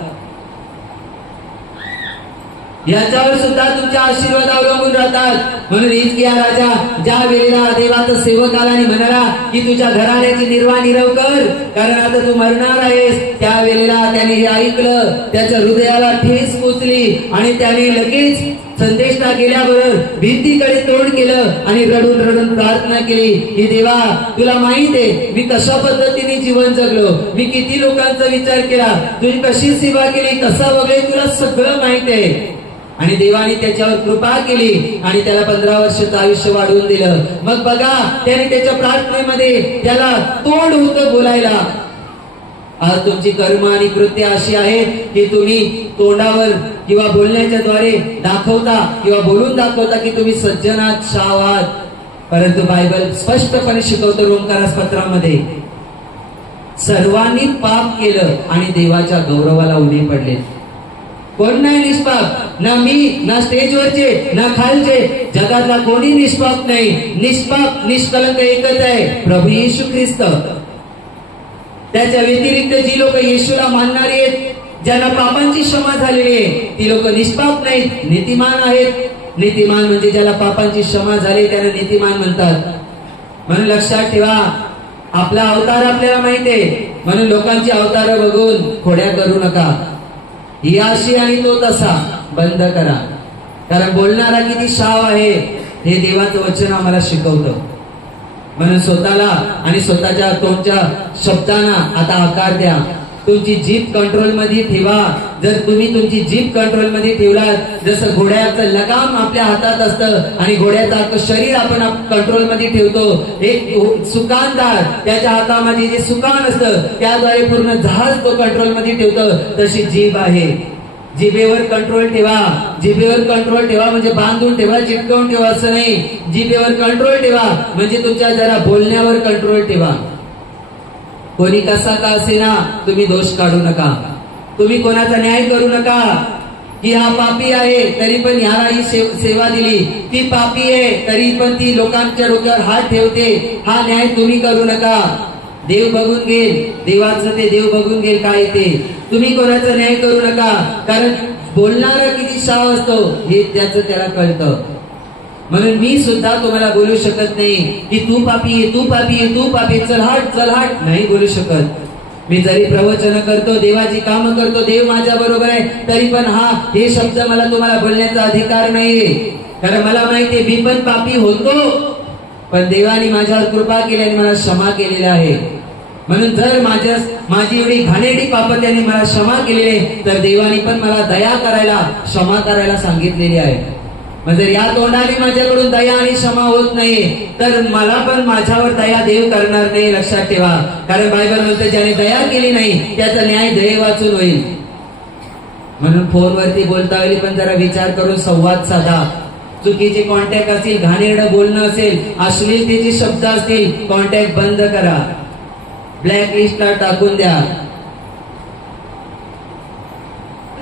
याच्यावर सुद्धा तुमचे आशीर्वाद अवलंबून राहतात. म्हणून हिजकिया राजा ज्या वेळेला देवाचा सेवक आला आणि म्हणाला की तुझ्या घराण्याची निर्वाह कर कारण आता तू मरणार आहेस, त्या वेळेला त्याने हे ऐकलं, त्याच्या हृदयाला ठेच पोचली आणि त्याने लगेच संदेशला गेल्याबरोबर भिंतीकडे तोंड केलं आणि रडून रडून प्रार्थना केली की देवा तुला माहित आहे मी कशा पद्धतीने जीवन जगलो, मी किती लोकांचा विचार केला, तुझी कशी सेवा केली, कसा वगैरे तुला सगळं माहित आहे. आणि देवाने त्याच्यावर कृपा केली आणि त्याला 15 वर्षाचं आयुष्य वाढवून दिलं. मग बघा त्याने त्याच्या प्रार्थनेमध्ये त्याला तोंड होतं बोलायला. आज तुमची कर्म आणि कृत्य अशी आहेत की तुम्ही तोंडावर किंवा बोलण्याच्या द्वारे दाखवता किंवा बोलून दाखवता की तुम्ही सज्जनात शाव आहात, परंतु बायबल स्पष्टपणे शिकवतो रोमकारास पत्रामध्ये सर्वांनी पाप केलं आणि देवाच्या गौरवाला उणे पडले. कोण नाही निष्पाप, ना मी, ना स्टेजवरचे, ना खालचे, जगातला कोणी निष्पाप नाही. निष्पाप निष्कलंक एकच आहे, प्रभू येशू ख्रिस्त. त्याच्या व्यतिरिक्त जी लोक येशूला मानणारी आहेत, ज्यांना पापांची क्षमा झालेली आहे, ती लोक निष्पाप नाहीत, नीतिमान आहेत. नीतिमान म्हणजे ज्याला पापांची क्षमा झाली त्यांना नीतिमान म्हणतात. म्हणून लक्षात ठेवा, आपला अवतार आपल्याला माहिती आहे, म्हणून लोकांची अवतार बघून खोड्या करू नका. ही अशी आणि तो तसा बंद करा. कारण बोलणारा किती शाव आहे हे देवाचं वचन आम्हाला शिकवतं. म्हणून स्वतःला आणि स्वतःच्या तोंडच्या शब्दांना आता आकार द्या. तुमची जीभ कंट्रोल मध्ये ठेवा. जर तुम्ही तुमची जीभ कंट्रोल मध्ये ठेवलात, जसं घोड्याचं लगाम आपल्या हातात असतं आणि घोड्याचं शरीर आपण कंट्रोल मध्ये ठेवतो, एक सुकानदार त्याच्या हातामध्ये जे सुकान असतं त्याद्वारे पूर्ण जहाज तो कंट्रोल मध्ये ठेवतो, तशी जीभ आहे. जिभेवर कंट्रोल ठेवा. जिभेवर कंट्रोल ठेवा म्हणजे बांधून ठेवा, चिटकवून ठेवा असं नाही. जिभेवर कंट्रोल ठेवा म्हणजे तुमच्या जरा बोलण्यावर कंट्रोल ठेवा. कोणी कसा का असेना तुम्ही दोष काढू नका. तुम्ही कोणाचा न्याय करू नका की हा पापी आहे तरी पण ह्याला ही सेवा दिली, ती पापी आहे तरी पण ती लोकांच्या डोक्यावर हात ठेवते, हा न्याय तुम्ही करू नका. देव बघून घेईल, देवाचं ते देव बघून घेईल काय ते. तुम्ही कोणाचा न्याय करू नका, कारण बोलणारा किती शाव असतो हे त्याचं त्याला कळतं. म्हणून मी सुद्धा तुम्हाला बोलू शकत नाही की तू पापी आहे, तू पापी आहे, तू पापी, चल हट नाही बोलू शकत. मी जरी प्रवचन करतो, देवाची कामं करतो, देव माझ्या बरोबर आहे, तरी पण हे शब्द मला तुम्हाला बोलण्याचा अधिकार नाहीये. कारण मला माहितीये मी पण पापी होतो, पण देवाने माझ्यावर कृपा केली आणि मला क्षमा केलेली आहे. म्हणून जर माझी एवढी घाणेरडी पाप त्यांनी मला क्षमा केलेली आहे, तर देवाने पण मला दया करायला, क्षमा करायला सांगितलेली आहे. म्हणजे या तोंडाने माझ्याकडून दया आणि क्षमा होत नाही, तर मला पण माझ्यावर दया देव करणार नाही. लक्षात ठेवा. कारण बायबल म्हणते ज्याने दया केली नाही त्याचा न्याय देव वाचून होईल. म्हणून फोनवरती बोलता वेळी पण जरा विचार करून संवाद साधा. चुकीचे कॉन्टॅक्ट असतील, घाणेरडं बोलणं असेल, अश्लीलतेचे शब्द असतील, कॉन्टॅक्ट बंद करा, ब्लॅक लिस्टला टाकून द्या.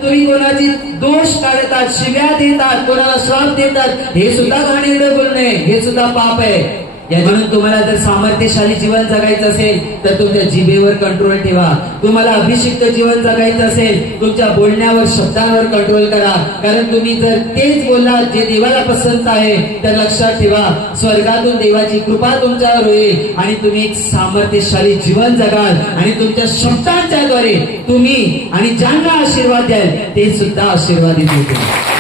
तुम्ही कोणाची दोष काढतात, शिव्या देतात, कोणाला श्राप देतात, हे सुद्धा घाणेरडं बोलणं आहे, हे सुद्धा पाप आहे. म्हणून तुम्हाला जर सामर्थ्यशाली जीवन जगायचं असेल तर तुमच्या जिभेवर कंट्रोल ठेवा. तुम्हाला अभिषिक्त जीवन जगायचं असेल तुमच्या बोलण्यावर, शब्दांवर कंट्रोल करा. कारण तुम्ही जर तेच बोललात जे देवाला पसंत आहे, तर लक्षात ठेवा स्वर्गातून देवाची कृपा तुमच्यावर होईल आणि तुम्ही एक सामर्थ्यशाली जीवन जगाल आणि तुमच्या शब्दांच्या द्वारे तुम्ही आणि ज्यांना आशीर्वाद द्याल ते सुद्धा आशीर्वादित होतील.